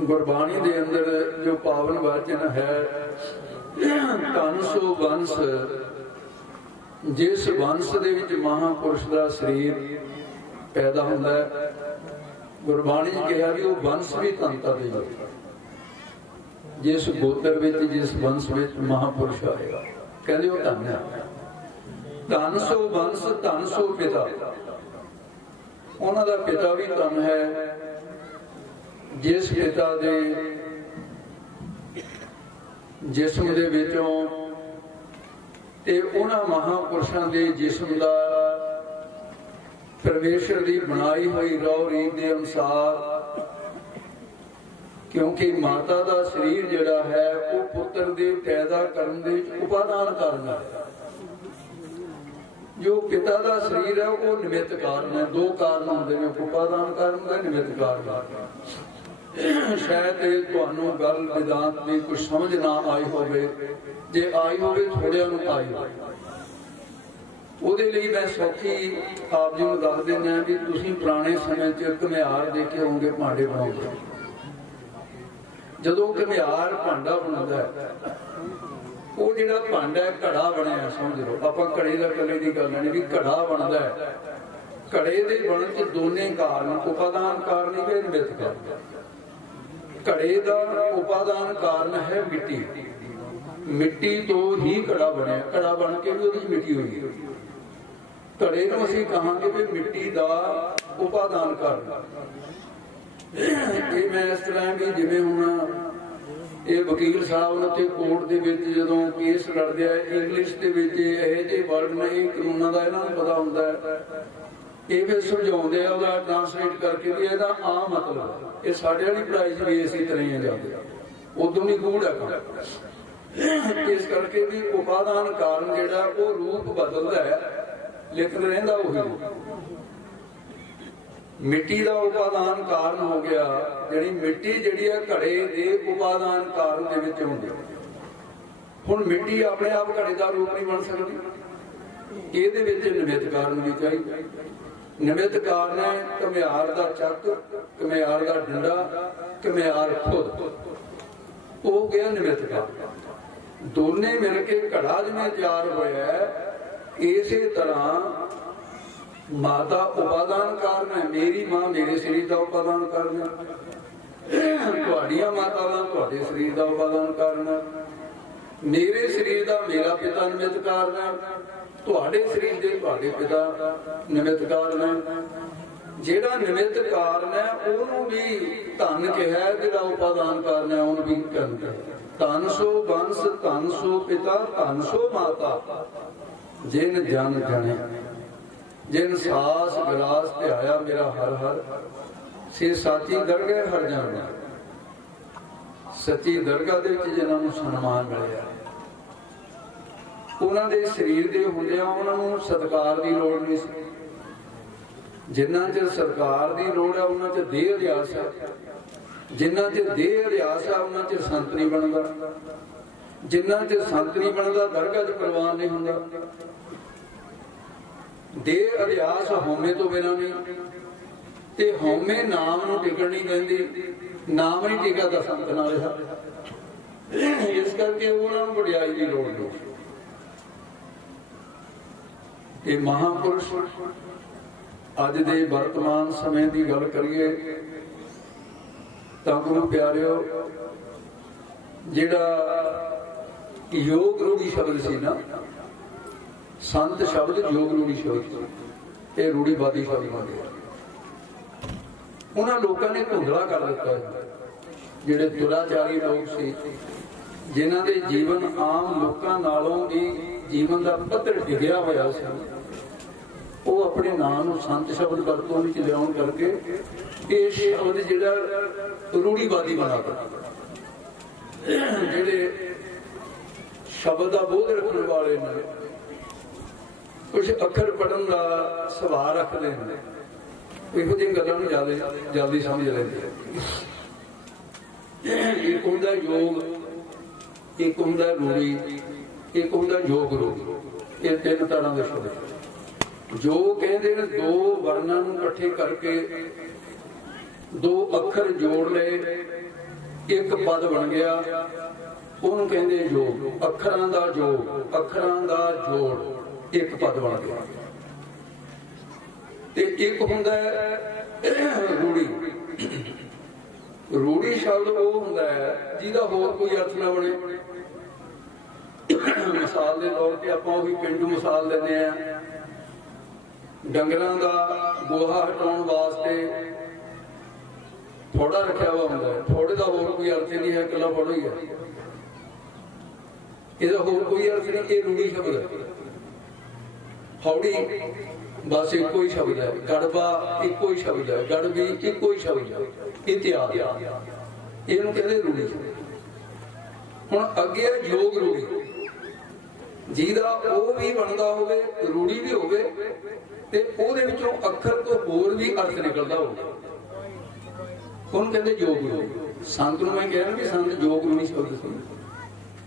ਗੁਰਬਾਣੀ ਦੇ ਅੰਦਰ ਜੋ ਪਾਵਨ ਵਚਨ ਹੈ, ਧੰਨ ਸੋ ਬੰਸ, ਜਿਸ ਬੰਸ ਦੇ ਵਿੱਚ ਮਹਾਂਪੁਰਸ਼ ਦਾ ਸਰੀਰ ਪੈਦਾ ਹੁੰਦਾ ਹੈ। ਗੁਰਬਾਣੀ ਚ ਕਿਹਾ ਵੀ ਉਹ ਬੰਸ ਵੀ ਧੰਤਾ ਦੇ ਜਿਸ ਗੋਤਰ ਵਿੱਚ ਜਿਸ ਬੰਸ ਵਿੱਚ ਮਹਾਂਪੁਰਸ਼ ਆਏਗਾ, ਕਹਿੰਦੇ ਉਹ ਧੰਨ ਹੈ। ਧੰਨ ਸੋ ਬੰਸ ਧੰਨ ਸੋ ਪਿਤਾ, ਉਹਨਾਂ ਦਾ ਪਿਤਾ ਵੀ ਧੰਨ ਹੈ, ਜਿਸ ਪਿਤਾ ਦੇ ਜਿਸਮ ਦੇ ਵਿੱਚੋਂ ਤੇ ਉਹਨਾਂ ਮਹਾਂਪੁਰਸ਼ਾਂ ਦੇ ਜਿਸਮ ਦਾ ਪਰਮੇਸ਼ਰ ਦੀ ਬਣਾਈ ਹੋਈ ਰੌ ਰੀਤ ਦੇ ਅਨੁਸਾਰ, ਕਿਉਂਕਿ ਮਾਤਾ ਦਾ ਸਰੀਰ ਜਿਹੜਾ ਹੈ ਉਹ ਪੁੱਤਰ ਦੇ ਪੈਦਾ ਕਰਨ ਦੇ ਵਿੱਚ ਉਪਾਦਾਨ ਕਾਰਨ ਹੈ। ਜੋ ਪਿਤਾ ਦਾ ਸਰੀਰ ਹੈ ਉਹ ਨਿਮਿਤ ਕਾਰਨ ਹੈ। ਦੋ ਕਾਰਨ ਹੁੰਦੇ ਨੇ, ਉਪਾਦਾਨ ਕਾਰਨ ਦਾ ਨਿਮਿਤ ਕਾਰਨ। ਸ਼ਾਇਦ ਇਹ ਤੁਹਾਨੂੰ ਗੱਲ ਵਿਦਾਂਤ ਦੀ ਕੁਝ ਸਮਝ ਨਾ ਆਈ ਹੋਵੇ, ਜੇ ਆਈ ਹੋਵੇ ਥੋੜਿਆਂ ਨੂੰ ਆਈ ਹੋਵੇ। ਉਹਦੇ ਲਈ ਮੈਂ ਸੌਖੀ ਆਪ ਜੀ ਨੂੰ ਦੱਸ ਦਿੰਦਾ ਵੀ ਤੁਸੀਂ ਪੁਰਾਣੇ ਸਮੇਂ 'ਚ ਘੁਮਿਆਰ ਦੇਖੇ ਹੋਣਗੇ ਭਾਂਡੇ ਬਣਾਉਂਦੇ। ਜਦੋਂ ਘੁਮਿਆਰ ਭਾਂਡਾ ਬਣਾਉਂਦਾ ਹੈ, ਉਹ ਜਿਹੜਾ ਭਾਂਡਾ ਘੜਾ ਬਣਿਆ, ਸਮਝ ਲਓ ਆਪਾਂ ਘੜੇ ਦਾ ਕੱਲੇ ਦੀ ਗੱਲ ਨਹੀਂ ਵੀ ਘੜਾ ਬਣਦਾ ਹੈ। ਘੜੇ ਦੇ ਬਣਨ 'ਚ ਦੋਨੇ ਕਾਰਨ, ਉਪਾਦਾਨ ਕਾਰਨ ਹੀ ਤੇ ਨਿਮਿਤ ਕਾਰਨ। ਘੜੇ ਦਾ ਉਪਾਦਾਨ ਕਾਰਨ ਹੈ ਮਿੱਟੀ। ਮਿੱਟੀ ਤੋਂ ਹੀ ਘੜਾ ਬਣਿਆ, ਘੜਾ ਬਣ ਕੇ ਵੀ ਉਹਦੀ ਮਿੱਟੀ ਹੋਈ। ਘੜੇ ਨੂੰ ਅਸੀਂ ਕਹਾਂਗੇ ਵੀ ਮਿੱਟੀ ਦਾ ਉਪਾਦਾਨ ਕਾਰਨ। ਇਹ ਮੈਂ ਇਸ ਤਰ੍ਹਾਂ ਵੀ ਜਿਵੇਂ ਹੁਣ ਇਹ ਵਕੀਲ ਸਾਹਿਬ ਨੇ ਉੱਥੇ ਕੋਰਟ ਦੇ ਵਿੱਚ ਜਦੋਂ ਕੇਸ ਲੜਦੇ ਆ, ਇੰਗਲਿਸ਼ ਦੇ ਵਿੱਚ ਇਹ ਜਿਹੇ ਵਰਡ ਨੇ, ਇਹ ਕਾਨੂੰਨਾਂ ਦਾ ਇਹਨਾਂ ਨੂੰ ਪਤਾ ਹੁੰਦਾ ਹੈ, ਇਹ ਫਿਰ ਸਮਝਾਉਂਦੇ ਆ, ਉਹਦਾ ਟ੍ਰਾਂਸਲੇਟ ਕਰਕੇ ਵੀ ਇਹਦਾ ਆਮ ਮਤਲਬ। ਇਹ ਸਾਡੇ ਵਾਲੀ ਪੜ੍ਹਾਈ 'ਚ ਵੀ ਇਸੇ ਤਰ੍ਹਾਂ ਹੀ ਜਾਂਦੇ, ਉਦੋਂ ਨਹੀਂ ਗੂੜ ਹੈ। ਇਸ ਕਰਕੇ ਵੀ ਉਪਾਦਾਨ ਕਾਰਨ ਜਿਹੜਾ ਉਹ ਰੂਪ ਬਦਲਦਾ ਹੈ, ਲੇਕਿਨ ਰਹਿੰਦਾ ਉਹੀ। ਮਿੱਟੀ ਦਾ ਉਪਾਦਾਨ ਕਾਰਨ ਹੋ ਗਿਆ, ਜਿਹੜੀ ਮਿੱਟੀ ਜਿਹੜੀ ਹੈ ਘੜੇ ਦੇ ਉਪਾਦਾਨ ਕਾਰਨ ਦੇ ਵਿੱਚ ਹੁੰਦੀ। ਹੁਣ ਮਿੱਟੀ ਆਪਣੇ ਆਪ ਘੜੇ ਦਾ ਰੂਪ ਨਹੀਂ ਬਣ ਸਕਦੀ, ਇਹਦੇ ਵਿੱਚ ਨਿਮਿਤ ਕਾਰਨ ਵੀ ਚਾਹੀਦਾ। ਨਿਮਿਤ ਕਾਰਨ ਹੈ ਘੁਮਿਆਰ ਦਾ ਚੱਕ, ਘੁਮਿਆਰ ਦਾ ਡੰਡਾ, ਘੁਮਿਆਰ ਖੁਦ, ਉਹ ਗਿਆ ਨਿਮਿਤ ਕਾਰਨ। ਦੋਨੇ ਮਿਲ ਕੇ ਘੜਾ ਜਿਵੇਂ ਤਿਆਰ ਹੋਇਆ, ਇਸੇ ਤਰ੍ਹਾਂ ਮਾਤਾ ਉਪਾਦਾਨ ਕਾਰਨ ਹੈ। ਮੇਰੀ ਮਾਂ ਮੇਰੇ ਸਰੀਰ ਦਾ ਉਪਾਦਾਨ ਕਾਰਨ ਹੈ, ਤੁਹਾਡੀਆਂ ਮਾਤਾਵਾਂ ਤੁਹਾਡੇ ਸਰੀਰ ਦਾ ਉਪਾਦਾਨ ਕਾਰਨ ਹੈ, ਮੇਰੇ ਸਰੀਰ ਦਾ ਮੇਰਾ ਪਿਤਾ ਨਿਮਿਤ ਕਾਰਨ ਹੈ, ਤੁਹਾਡੇ ਸਰੀਰ ਦੇ ਤੁਹਾਡੇ ਪਿਤਾ ਨਿਮਿਤ ਕਾਰਨ ਹੈ। ਜਿਹੜਾ ਨਿਮਿਤ ਕਾਰਨ ਹੈ ਉਹਨੂੰ ਵੀ ਧੰਨ ਕਿਹਾ, ਜਿਹੜਾ ਉਪਾਦਾਨ ਕਾਰਨ ਹੈ ਉਹਨੂੰ ਵੀ ਧੰਨ ਕਿਹਾ। ਧੰਨ ਸੋ ਬੰਸ ਧੰਨ ਸੋ ਪਿਤਾ ਧੰਨ ਸੋ ਮਾਤਾ, ਜਿਨ ਜਨ ਜਣੇ ਜਿਨ ਸਾਸ ਗਲਾਸ ਧਿਆਇਆ ਮੇਰਾ ਹਰ ਹਰ, ਸੇ ਸਾਚੀ ਦਰਗਹਿ ਹਰ ਜਾਣਾ। ਸੱਚੀ ਦਰਗਾਹ ਦੇ ਵਿੱਚ ਜਿਨ੍ਹਾਂ ਨੂੰ ਸਨਮਾਨ ਮਿਲਿਆ, ਉਹਨਾਂ ਦੇ ਸਰੀਰ ਦੇ ਹੁੰਦਿਆਂ ਉਹਨਾਂ ਨੂੰ ਸਤਿਕਾਰ ਦੀ ਲੋੜ ਨਹੀਂ ਸੀ। ਜਿੰਨਾ ਚਿਰ ਸਤਿਕਾਰ ਦੀ ਲੋੜ ਹੈ ਉਹਨਾਂ ਚ ਦੇਹ ਅਧਿਆਸ ਹੈ, ਜਿੰਨਾ ਚਿਰ ਦੇਹ ਅਧਿਆਸ ਹੈ ਉਹਨਾਂ ਚਿਰ ਸੰਤ ਨਹੀਂ ਬਣਦਾ। ਜਿੰਨਾ ਚ ਸੰਤ ਨਹੀਂ ਬਣਦਾ ਦਰਗਾਹ 'ਚ ਪ੍ਰਵਾਨ ਨਹੀਂ ਹੁੰਦਾ। ਦੇ ਅਧਿਆਸ ਹਉਮੈ ਤੋਂ ਬਿਨਾਂ ਨਹੀਂ, ਤੇ ਹਉਮੈ ਨਾਮ ਨੂੰ ਟਿਕਣ ਨਹੀਂ ਦਿੰਦੀ। ਨਾਮ ਨਹੀਂ ਟਿਕਦਾ ਸੰਤ ਨਾਲ। ਇਸ ਕਰਕੇ ਉਹਨਾਂ ਨੂੰ ਵਡਿਆਈ ਦੀ ਲੋੜ ਨਹੀਂ। ਇਹ ਮਹਾਂਪੁਰਸ਼ ਅੱਜ ਦੇ ਵਰਤਮਾਨ ਸਮੇਂ ਦੀ ਗੱਲ ਕਰੀਏ ਤਾਂ ਗੁਰੂ ਪਿਆਰਿਓ, ਜਿਹੜਾ ਯੋਗ ਰੂੜੀ ਸ਼ਬਦ ਸੀ ਨਾ, ਸੰਤ ਸ਼ਬਦ ਯੋਗ ਰੂੜੀ ਸ਼ਬਦ ਸੀ, ਇਹ ਰੂੜੀਵਾਦੀ ਸ਼ਬਦ ਬਣ ਗਿਆ। ਉਹਨਾਂ ਲੋਕਾਂ ਨੇ ਧੁੰਦਲਾ ਕਰ ਦਿੱਤਾ। ਜਿਹੜੇ ਦੁਰਾਚਾਰੀ ਲੋਕ ਸੀ, ਜਿਨ੍ਹਾਂ ਦੇ ਜੀਵਨ ਆਮ ਲੋਕਾਂ ਨਾਲੋਂ ਵੀ ਜੀਵਨ ਦਾ ਪੱਧਰ ਡਿੱਗਿਆ ਹੋਇਆ ਸੀ, ਉਹ ਆਪਣੇ ਨਾਂ ਨੂੰ ਸੰਤ ਸ਼ਬਦ ਵਰਤੋਂ ਵਿੱਚ ਲਿਆਉਣ ਕਰਕੇ ਇਹ ਸ਼ਬਦ ਜਿਹੜਾ ਰੂੜੀਵਾਦੀ ਬਣਾ ਦਿੱਤਾ। ਜਿਹੜੇ ਸ਼ਬਦ ਦਾ ਬੋਧ ਰੱਖਣ ਵਾਲੇ ਨੇ, ਕੁਝ ਅੱਖਰ ਪੜ੍ਹਨ ਦਾ ਸੁਭਾਅ ਰੱਖਦੇ ਨੇ, ਇਹੋ ਜਿਹੀਆਂ ਗੱਲਾਂ ਨੂੰ ਜਲਦੀ ਸਮਝ ਲੈਂਦੇ। ਇੱਕ ਹੁੰਦਾ ਯੋਗ, ਇੱਕ ਹੁੰਦਾ ਰੂੜੀ, ਇੱਕ ਹੁੰਦਾ ਯੋਗ ਰੂੜੀ। ਇਹ ਤਿੰਨ ਤਰ੍ਹਾਂ ਦੇ ਸ਼ਬਦ ਜੋ ਕਹਿੰਦੇ ਨੇ ਦੋ ਵਰਨਾਂ ਨੂੰ ਇਕੱਠੇ ਕਰਕੇ ਦੋ ਅੱਖਰ ਜੋੜ ਲਏ, ਇੱਕ ਪਦ ਬਣ ਗਿਆ, ਉਹਨੂੰ ਕਹਿੰਦੇ ਯੋਗ। ਅੱਖਰਾਂ ਦਾ ਯੋਗ, ਅੱਖਰਾਂ ਦਾ ਜੋੜ, ਇੱਕ ਪਦ ਬਣ ਗਿਆ। ਤੇ ਇੱਕ ਹੁੰਦਾ ਰੂੜੀ। ਰੂੜੀ ਸ਼ਬਦ ਉਹ ਹੁੰਦਾ ਹੈ ਜਿਹਦਾ ਹੋਰ ਕੋਈ ਅਰਥ ਨਾ ਬਣੇ। ਮਿਸਾਲ ਦੇ ਤੌਰ ਤੇ ਆਪਾਂ ਉਹੀ ਪਿੰਡੂ ਮਿਸਾਲ ਦਿੰਦੇ ਆ। ਡੰਗਰਾਂ ਦਾ ਗੋਹਾ ਹਟਾਉਣ ਵਾਸਤੇ ਥੋੜਾ ਰੱਖਿਆ ਵਾ ਹੁੰਦਾ। ਥੋੜੇ ਦਾ ਹੋਰ ਕੋਈ ਅਰਥ ਨਹੀਂ ਹੈ, ਇਕੱਲਾ ਫੋੜਾ ਹੀ ਹੈ। ਇਹਦਾ ਹੋਰ ਕੋਈ ਅਰਥ ਨਹੀਂ। ਇਹ ਰੂੜੀ ਸ਼ਬਦ ਹੈ। ਫੌੜੀ ਬਸ ਇੱਕੋ ਹੀ ਸ਼ਬਦ ਹੈ। ਗੜਬਾ ਇੱਕੋ ਹੀ ਸ਼ਬਦ ਹੈ। ਗੜਬੀ ਇੱਕੋ ਹੀ ਸ਼ਬਦ ਹੈ। ਇਤਿਹਾਸ ਇਹਨੂੰ ਕਹਿੰਦੇ ਰੂੜੀ। ਹੁਣ ਅੱਗੇ ਯੋਗ ਰੂੜੀ, ਜਿਹਦਾ ਉਹ ਵੀ ਬਣਦਾ ਹੋਵੇ, ਰੂੜੀ ਵੀ ਹੋਵੇ, ਤੇ ਉਹਦੇ ਵਿੱਚੋਂ ਅੱਖਰ ਤੋਂ ਹੋਰ ਵੀ ਅਰਥ ਨਿਕਲਦਾ ਹੋਵੇ, ਉਹਨੂੰ ਕਹਿੰਦੇ ਯੋਗ ਰੂੜੀ। ਸੰਤ ਨੂੰ ਮੈਂ ਕਹਿ ਰਿਹਾ ਵੀ ਸੰਤ ਯੋਗ ਰੂੜੀ ਸ਼ਬਦ ਸੀ।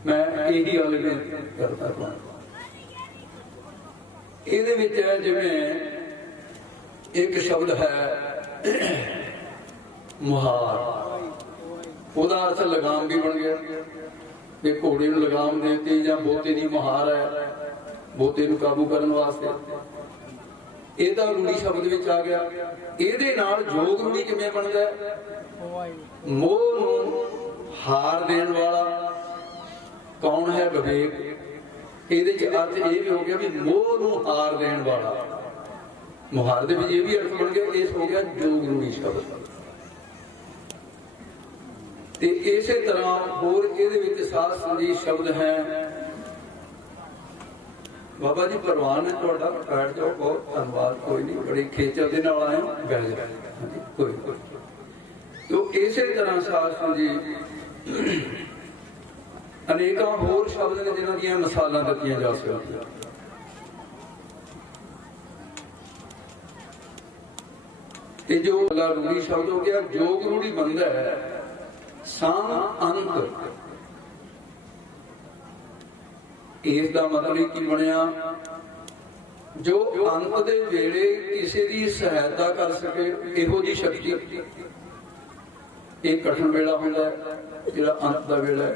ਮੈਂ ਇਹੀ ਗੱਲ ਕਰਦਾ ਹਾਂ। ਇਹਦੇ ਵਿੱਚ ਜਿਵੇਂ ਇੱਕ ਸ਼ਬਦ ਹੈ ਮੁਹਾਰ, ਉਹਦਾ ਅਰਥ ਲਗਾਮ ਵੀ ਬਣ ਗਿਆ। ਤੇ ਘੋੜੇ ਨੂੰ ਲਗਾਮ ਦੇਤੀ, ਜਾਂ ਬੋਤੇ ਦੀ ਮੁਹਾਰ ਹੈ, ਬੋਤੇ ਨੂੰ ਕਾਬੂ ਕਰਨ ਵਾਸਤੇ। ਇਹ ਤਾਂ ਰੂੜੀ ਸ਼ਬਦ ਵਿੱਚ ਆ ਗਿਆ। ਇਹਦੇ ਨਾਲ ਯੋਗ ਰੂੜੀ ਕਿਵੇਂ ਬਣਦਾ? ਮੋਹ ਨੂੰ ਹਾਰ ਦੇਣ ਵਾਲਾ ਕੌਣ ਹੈ? ਵਿਵੇਕ। ਇਹਦੇ ਚ ਅਰਥ ਇਹ ਵੀ ਹੋ ਗਿਆ ਵੀ ਮੋਹ ਨੂੰ ਹਾਰ ਦੇਣ ਵਾਲਾ। ਮੁਹਾਰ ਦੇ ਵਿੱਚ ਇਹ ਵੀ ਅਰਥ ਬਣ ਗਿਆ। ਇਸ ਹੋ ਗਿਆ ਯੋਗ ਰੂੜੀ ਸ਼ਬਦ। ਤੇ ਇਸੇ ਤਰ੍ਹਾਂ ਹੋਰ ਇਹਦੇ ਵਿੱਚ ਸਾਧ ਸੰਗੀਤ ਸ਼ਬਦ ਹੈ। ਬਾਬਾ ਜੀ ਪ੍ਰਵਾਨ ਹੈ ਤੁਹਾਡਾ, ਬੈਠ ਜਾਓ। ਬਹੁਤ ਧੰਨਵਾਦ। ਕੋਈ ਨਹੀਂ, ਬੜੀ ਖੇਚਲ ਦੇ ਨਾਲ ਆਏ ਬੈਠ ਜਾਓ। ਕੋਈ ਤੋ ਇਸੇ ਤਰ੍ਹਾਂ ਸਾਧ ਸੰਗੀਤ ਅਨੇਕਾਂ ਹੋਰ ਸ਼ਬਦ ਨੇ ਜਿਨ੍ਹਾਂ ਦੀਆਂ ਮਿਸਾਲਾਂ ਦਿੱਤੀਆਂ ਜਾ ਸਕਦੀਆਂ। ਇਹ ਜੋ ਰੂੜੀ ਸ਼ਬਦ ਹੋ ਗਿਆ, ਯੋਗ ਰੂੜੀ ਬਣਦਾ ਹੈ ਸਾਮ ਅੰਤ। ਇਸ ਦਾ ਮਤਲਬ ਕੀ ਬਣਿਆ? ਜੋ ਅੰਤ ਦੇ ਵੇਲੇ ਕਿਸੇ ਦੀ ਸਹਾਇਤਾ ਕਰ ਸਕੇ, ਇਹੋ ਜੀ ਸ਼ਕਤੀ। ਇਹ ਕਠਿਨ ਵੇਲਾ ਹੁੰਦਾ ਜਿਹੜਾ ਅੰਤ ਦਾ ਵੇਲਾ ਹੈ।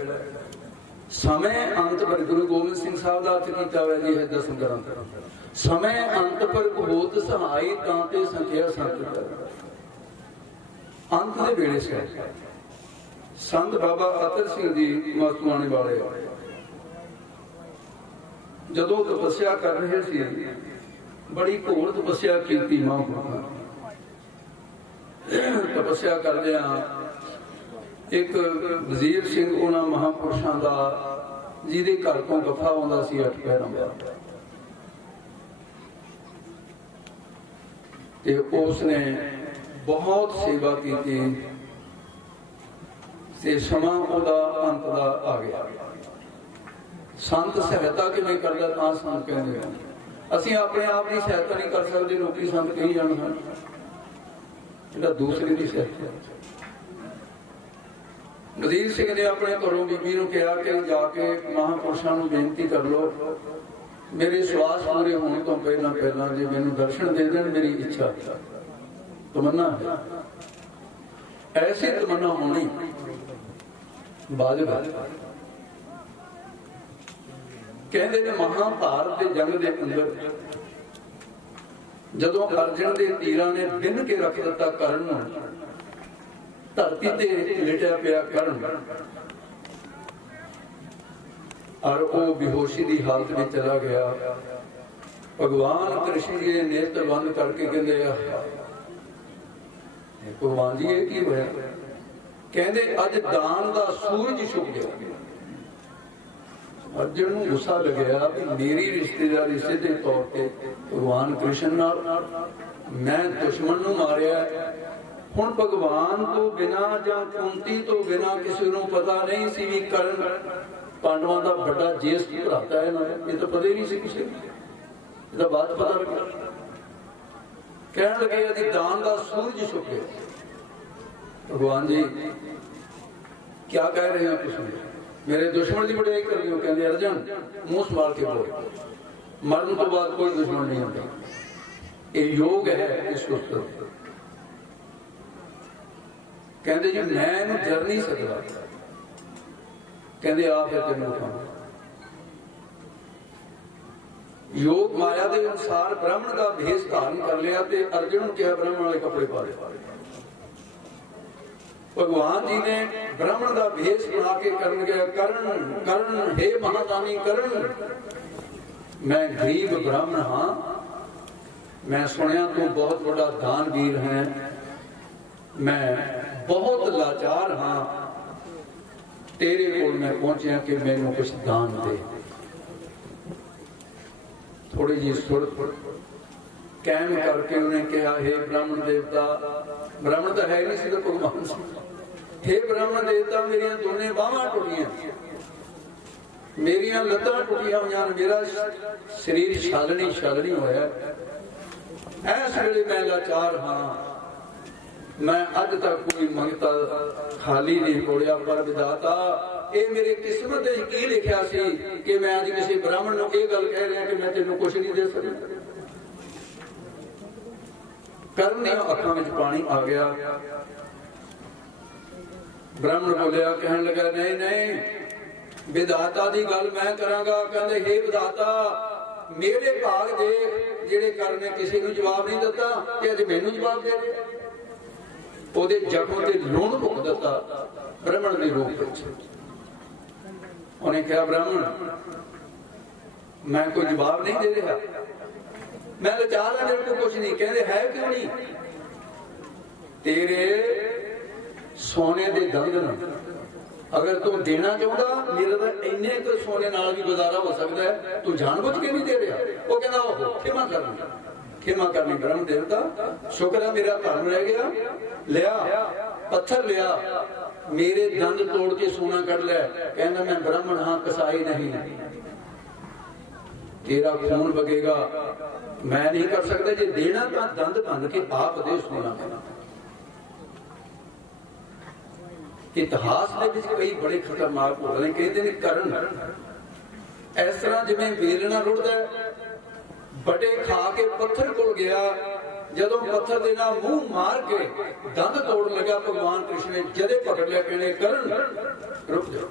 ਸਮੇਂ ਅੰਤ ਪਰ ਗੁਰੂ ਗੋਬਿੰਦ ਸਿੰਘ ਸਾਹਿਬ ਦਾ ਅਰਥ ਕੀਤਾ ਹੋਇਆ ਜੀ ਹੈ ਦਸਮ ਗ੍ਰੰਥ। ਸਮੇਂ ਅੰਤ ਪਰ ਹੋਤ ਸਹਾਈ ਤਾਂ ਤੇ ਸੰਖਿਆ ਸੰਤ। ਅੰਤ ਦੇ ਵੇਲੇ ਸੀ ਸੰਤ ਬਾਬਾ ਅਤਰ ਸਿੰਘ ਜੀ ਮਸਤੂਆਣੇ ਵਾਲੇ ਜਦੋਂ ਤਪੱਸਿਆ ਕਰ ਰਹੇ ਸੀ, ਬੜੀ ਘੋਰ ਤਪੱਸਿਆ ਕੀਤੀ ਮਹਾਂਪੁਰਖਾਂ। ਤਪੱਸਿਆ ਕਰਦਿਆਂ ਇੱਕ ਵਜ਼ੀਰ ਸਿੰਘ ਉਹਨਾਂ ਮਹਾਂਪੁਰਸ਼ਾਂ ਦਾ, ਜਿਹਦੇ ਘਰ ਤੋਂ ਗੱਫਾ ਆਉਂਦਾ ਸੀ 8 ਪਹਿਰਾਂ ਦਾ, ਤੇ ਉਸਨੇ ਬਹੁਤ ਸੇਵਾ ਕੀਤੀ ਤੇ ਸਮਾਂ ਉਹਦਾ ਅੰਤ ਦਾ ਆ ਗਿਆ। ਸੰਤ ਸਹਾਇਤਾ ਕਿਵੇਂ ਕਰਦਾ ਤਾਂ ਸੰਤ ਕਹਿੰਦੇ ਹਨ। ਅਸੀਂ ਆਪਣੇ ਆਪ ਦੀ ਸਹਾਇਤਾ ਨਹੀਂ ਕਰ ਸਕਦੇ, ਲੋਕੀ ਸੰਤ ਕਹੀ ਜਾਣ ਹਨ। ਜਿਹੜਾ ਦੂਸਰੇ ਦੀ ਸਹਾਇਤਾ ਵਜ਼ੀਰ ਸਿੰਘ ਨੇ ਆਪਣੇ ਘਰੋਂ ਬੀਬੀ ਨੂੰ ਕਿਹਾ ਕਿ ਜਾ ਕੇ ਮਹਾਂਪੁਰਸ਼ਾਂ ਨੂੰ ਬੇਨਤੀ ਕਰ ਲਓ, ਮੇਰੇ ਸਵਾਸ ਪੂਰੇ ਹੋਣ ਤੋਂ ਪਹਿਲਾਂ ਪਹਿਲਾਂ ਜੇ ਮੈਨੂੰ ਦਰਸ਼ਨ ਦੇ ਦੇਣ, ਮੇਰੀ ਇੱਛਾ ਤਮੰਨਾ ਹੈ। ਐਸੀ ਤਮੰਨਾ ਹੋਣੀ ਵਾਜਬ ਹੈ। ਕਹਿੰਦੇ ਨੇ ਮਹਾਭਾਰਤ ਦੇ ਜੰਗ ਦੇ ਅੰਦਰ ਜਦੋਂ ਅਰਜਨ ਦੇ ਤੀਰਾਂ ਨੇ ਬਿੰਨ ਕੇ ਰੱਖ ਦਿੱਤਾ ਕਰਨ ਨੂੰ, ਧਰਤੀ ਤੇ ਲੇਟਿਆ ਪਿਆ ਕਰਨ, ਔਰ ਉਹ ਬੇਹੋਸ਼ੀ ਦੀ ਹਾਲਤ ਵਿੱਚ ਚਲਾ ਗਿਆ। ਭਗਵਾਨ ਕ੍ਰਿਸ਼ਨ ਜੀ ਨੇ ਨੇਤਰ ਬੰਦ ਕਰਕੇ ਕਹਿੰਦੇ ਆ ਭਗਵਾਨ ਜੀ ਇਹ ਕੀ ਹੋਇਆ? ਕਹਿੰਦੇ ਅੱਜ ਦਾਨ ਦਾ ਸੂਰਜ ਛੁਪ ਗਿਆ। ਅਰਜਨ ਨੂੰ ਗੁੱਸਾ ਲੱਗਿਆ ਵੀ ਮੇਰੀ ਰਿਸ਼ਤੇਦਾਰੀ ਸਿੱਧੇ ਤੌਰ ਤੇ ਭਗਵਾਨ ਕ੍ਰਿਸ਼ਨ ਨਾਲ, ਮੈਂ ਦੁਸ਼ਮਣ ਨੂੰ ਮਾਰਿਆ। ਹੁਣ ਭਗਵਾਨ ਤੋਂ ਬਿਨਾਂ ਜਾਂ ਕੁੰਤੀ ਤੋਂ ਬਿਨਾਂ ਕਿਸੇ ਨੂੰ ਪਤਾ ਨਹੀਂ ਸੀ ਵੀ ਕਰਨ ਪਾਂਡਵਾਂ ਦਾ ਵੱਡਾ ਜੇਸਟ ਭਰਾਤਾ ਹੈ। ਇਹ ਤਾਂ ਪਤਾ ਹੀ ਨਹੀਂ ਸੀ ਕਿਸੇ ਨੂੰ, ਇਹਦਾ ਬਾਅਦ ਪਤਾ ਲੱਗਾ। ਕਹਿਣ ਲੱਗੇ ਅਸੀਂ ਦਾਨ ਦਾ ਸੂਰਜ ਛੁਪ ਗਿਆ। ਭਗਵਾਨ ਜੀ क्या कह रहे हैं ਤੁਸੀਂ? मेरे दुश्मन की बड़ाई कर रहे हो। कहते अर्जन मुंह संभाल के बोल, मरण तो बाद कोई दुश्मन नहीं होता, ये योग है इसको। कहते जी मैं इन्हू जर नहीं सकता। कहते आ फिर तेन उठाऊं। योग माया के अनुसार ब्राह्मण का भेष धारण कर लिया ते अर्जुन ने कहा ब्राह्मण वाले कपड़े पा ले। भगवान जी ने ब्राह्मण का भेष बना के करन गया, करण करण हे महादानी करण, मैं गरीब ब्राह्मण हाँ, मैं सुनिया तू बहुत बड़ा दानवीर है, मैं बहुत लाचार हाँ, तेरे को मैं पहुंचा कि मैनू कुछ दान दे। थोड़ी जी सुरत कैम करके उन्हें कहा हे ब्राह्मण देवता, ब्राह्मण तो है नहीं सी तो भगवान से, हे ब्राह्मण देवता मेरिया दोने बाहां टुटियां, मेरिया लत्तां टुटियां हुई, मेरा शरीर छालनी छालनी होया, इस वेले मैं लाचार हाँ, मैं अज तक कोई मंगता खाली नहीं मोड़िया, पर विधाता ये मेरी किस्मत की लिखा सी कि मैं अज किसी ब्राह्मण को यह गल कह रहा कि मैं तेन कुछ नहीं दे सकता। करण दी अखां विच पानी आ गया। ब्राह्मण बोलिया, कहन लगा नहीं नहीं विधाता दी गल मैं करांगा। कहंदे हे विधाता मेरे भाग देख जेड़े कर ने किसी को जवाब नहीं दिता ते अज मैनू जवाब दे रहे। ओदे जख्म ते लूण भुक दिता ब्राह्मण दे रूप विच। उन्हें कहा ब्राह्मण मैं कोई जवाब नहीं दे रहा, मैं लाचार हाँ, मेरे को कुछ नहीं। कहते है क्यों नहीं? तेरे सोने दे दंद न अगर तू देना चाहता मेरा तो इन्ने तो सोने नाल भी गुजारा हो सकता है, तू जानबूझ के नहीं दे रहा। वो कहना ओहो क्षमा करनी, क्षमा करनी ब्रह्म देवता, शुक्र है मेरा धर्म रह गया। लिया पत्थर लिया, मेरे दंद तोड़ के सोना कट लिया। कहना मैं ब्राह्मण हाँ, कसाई नहीं, तेरा खून बगेगा, मैं नहीं कर सकता। जे देना तो दंद भन के आप दे सोना। इतिहास के कई बड़े खतरनाक हो गए। कहते हैं करण इस तरह जिवें वेलना रुड़दा बड़े खा के पत्थर को गया, जदों पत्थर दे नाल मुंह मार के दंद तोड़ लगा, भगवान कृष्ण ने जदे पकड़ लिया, कहने करण रुक जाओ,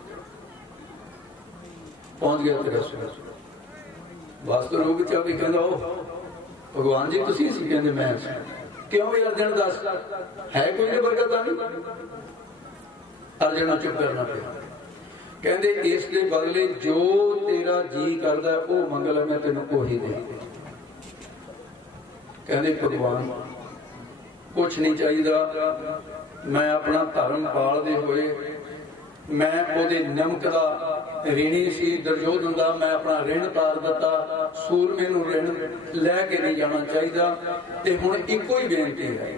पहुंच गया तेरा सूरज। वास्तव रूप च भी कहंदा ओ भगवान जी तुसीं सी? कहंदे मैं। क्यों भी अर्जन दस है कोई ने बरकत नहीं? अर्जन चुप करना पिया। कहंदे इस दे बदले जो तेरा जी करदा ओ मंगल मैं तेनों ओही दे। कहंदे भगवान कुछ नहीं चाहिए, मैं अपना धर्म पालदे होए मैं ओदे नमक दा ऋणी सी दुर्योधन दा, मैं अपना ऋण तार दिता, सूरमे नूं ऋण लैके नहीं जाना चाहिए। ते हुण इक्को ही बेनती है,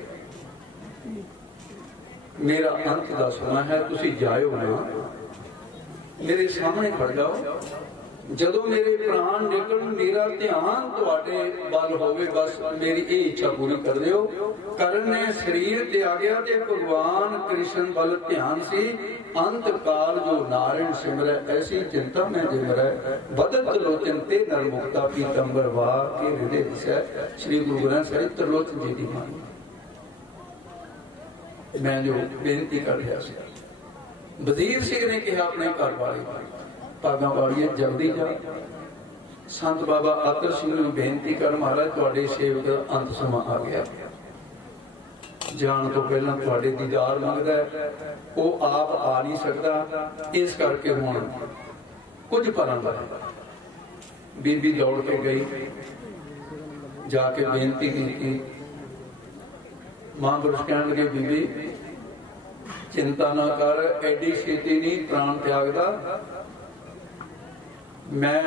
मेरा अंत का समय है, तुसी जाओ ना, मेरे सामने खड़ जाओ, ਜਦੋਂ ਮੇਰੇ ਪ੍ਰਾਣ ਨਿਕਲਣ ਮੇਰਾ ਧਿਆਨ ਤੁਹਾਡੇ ਵੱਲ ਹੋਵੇ, ਬਸ ਮੇਰੀ ਇਹ ਇੱਛਾ ਪੂਰੀ ਕਰ ਦਿਓ। ਕਰਨ ਨੇ ਸਰੀਰ ਤਿਆਗਿਆ ਤੇ ਭਗਵਾਨ ਕ੍ਰਿਸ਼ਨ ਵੱਲ ਧਿਆਨ ਸੀ। ਅੰਤ ਕਾਲ ਜੋ ਨਾਰਾਇਣ ਸਿਮਰੈ, ਐਸੀ ਚਿੰਤਾ ਮੈਂ ਜਿਮਰੈ। ਬਦਤ ਲੋਚਨ ਤੇ ਨਰਮੁਕਤਾ ਪੀਤੰਬਰ ਵਾਰ ਕੇ ਹਿਰਦੇ ਦਿਸੈ। ਸ੍ਰੀ ਗੁਰੂ ਗ੍ਰੰਥ ਸਾਹਿਬ ਤਰਲੋਚਨ ਜੀ ਦੀ ਬਾਣੀ ਮੈਂ ਜੋ ਬੇਨਤੀ ਕਰ ਰਿਹਾ ਸੀ। ਵਜ਼ੀਰ ਸਿੰਘ ਨੇ ਕਿਹਾ ਆਪਣੇ ਘਰ ਵਾਲੇ ਭਾਗਾਂ ਵਾਲੀਏ ਜਲਦੀ ਜਾ। ਸੰਤ ਬਾਬਾ ਆਤਰ ਸਿੰਘ ਨੂੰ ਬੇਨਤੀ ਕਰ, ਮਹਾਰਾਜ ਤੁਹਾਡੇ ਸੇਵਕ ਦਾ ਅੰਤ ਸਮਾਂ ਆ ਗਿਆ, ਜਾਣ ਤੋਂ ਪਹਿਲਾਂ ਤੁਹਾਡੇ ਦੀਦਾਰ ਮੰਗਦਾ ਹੈ, ਉਹ ਆਪ ਆ ਨਹੀਂ ਸਕਦਾ, ਇਸ ਕਰਕੇ ਹੁਣ ਕੁਝ ਪਰਾਂ ਦਾ। ਬੀਬੀ ਦੌੜ ਕੇ ਗਈ, ਜਾ ਕੇ ਬੇਨਤੀ ਕੀਤੀ। ਮਹਾਂਪੁਰਸ਼ ਕਹਿਣ ਲੱਗੇ, ਬੀਬੀ ਚਿੰਤਾ ਨਾ ਕਰ, ਐਡੀ ਛੇਤੀ ਨਹੀਂ ਪ੍ਰਾਣ ਤਿਆਗਦਾ। ਮੈਂ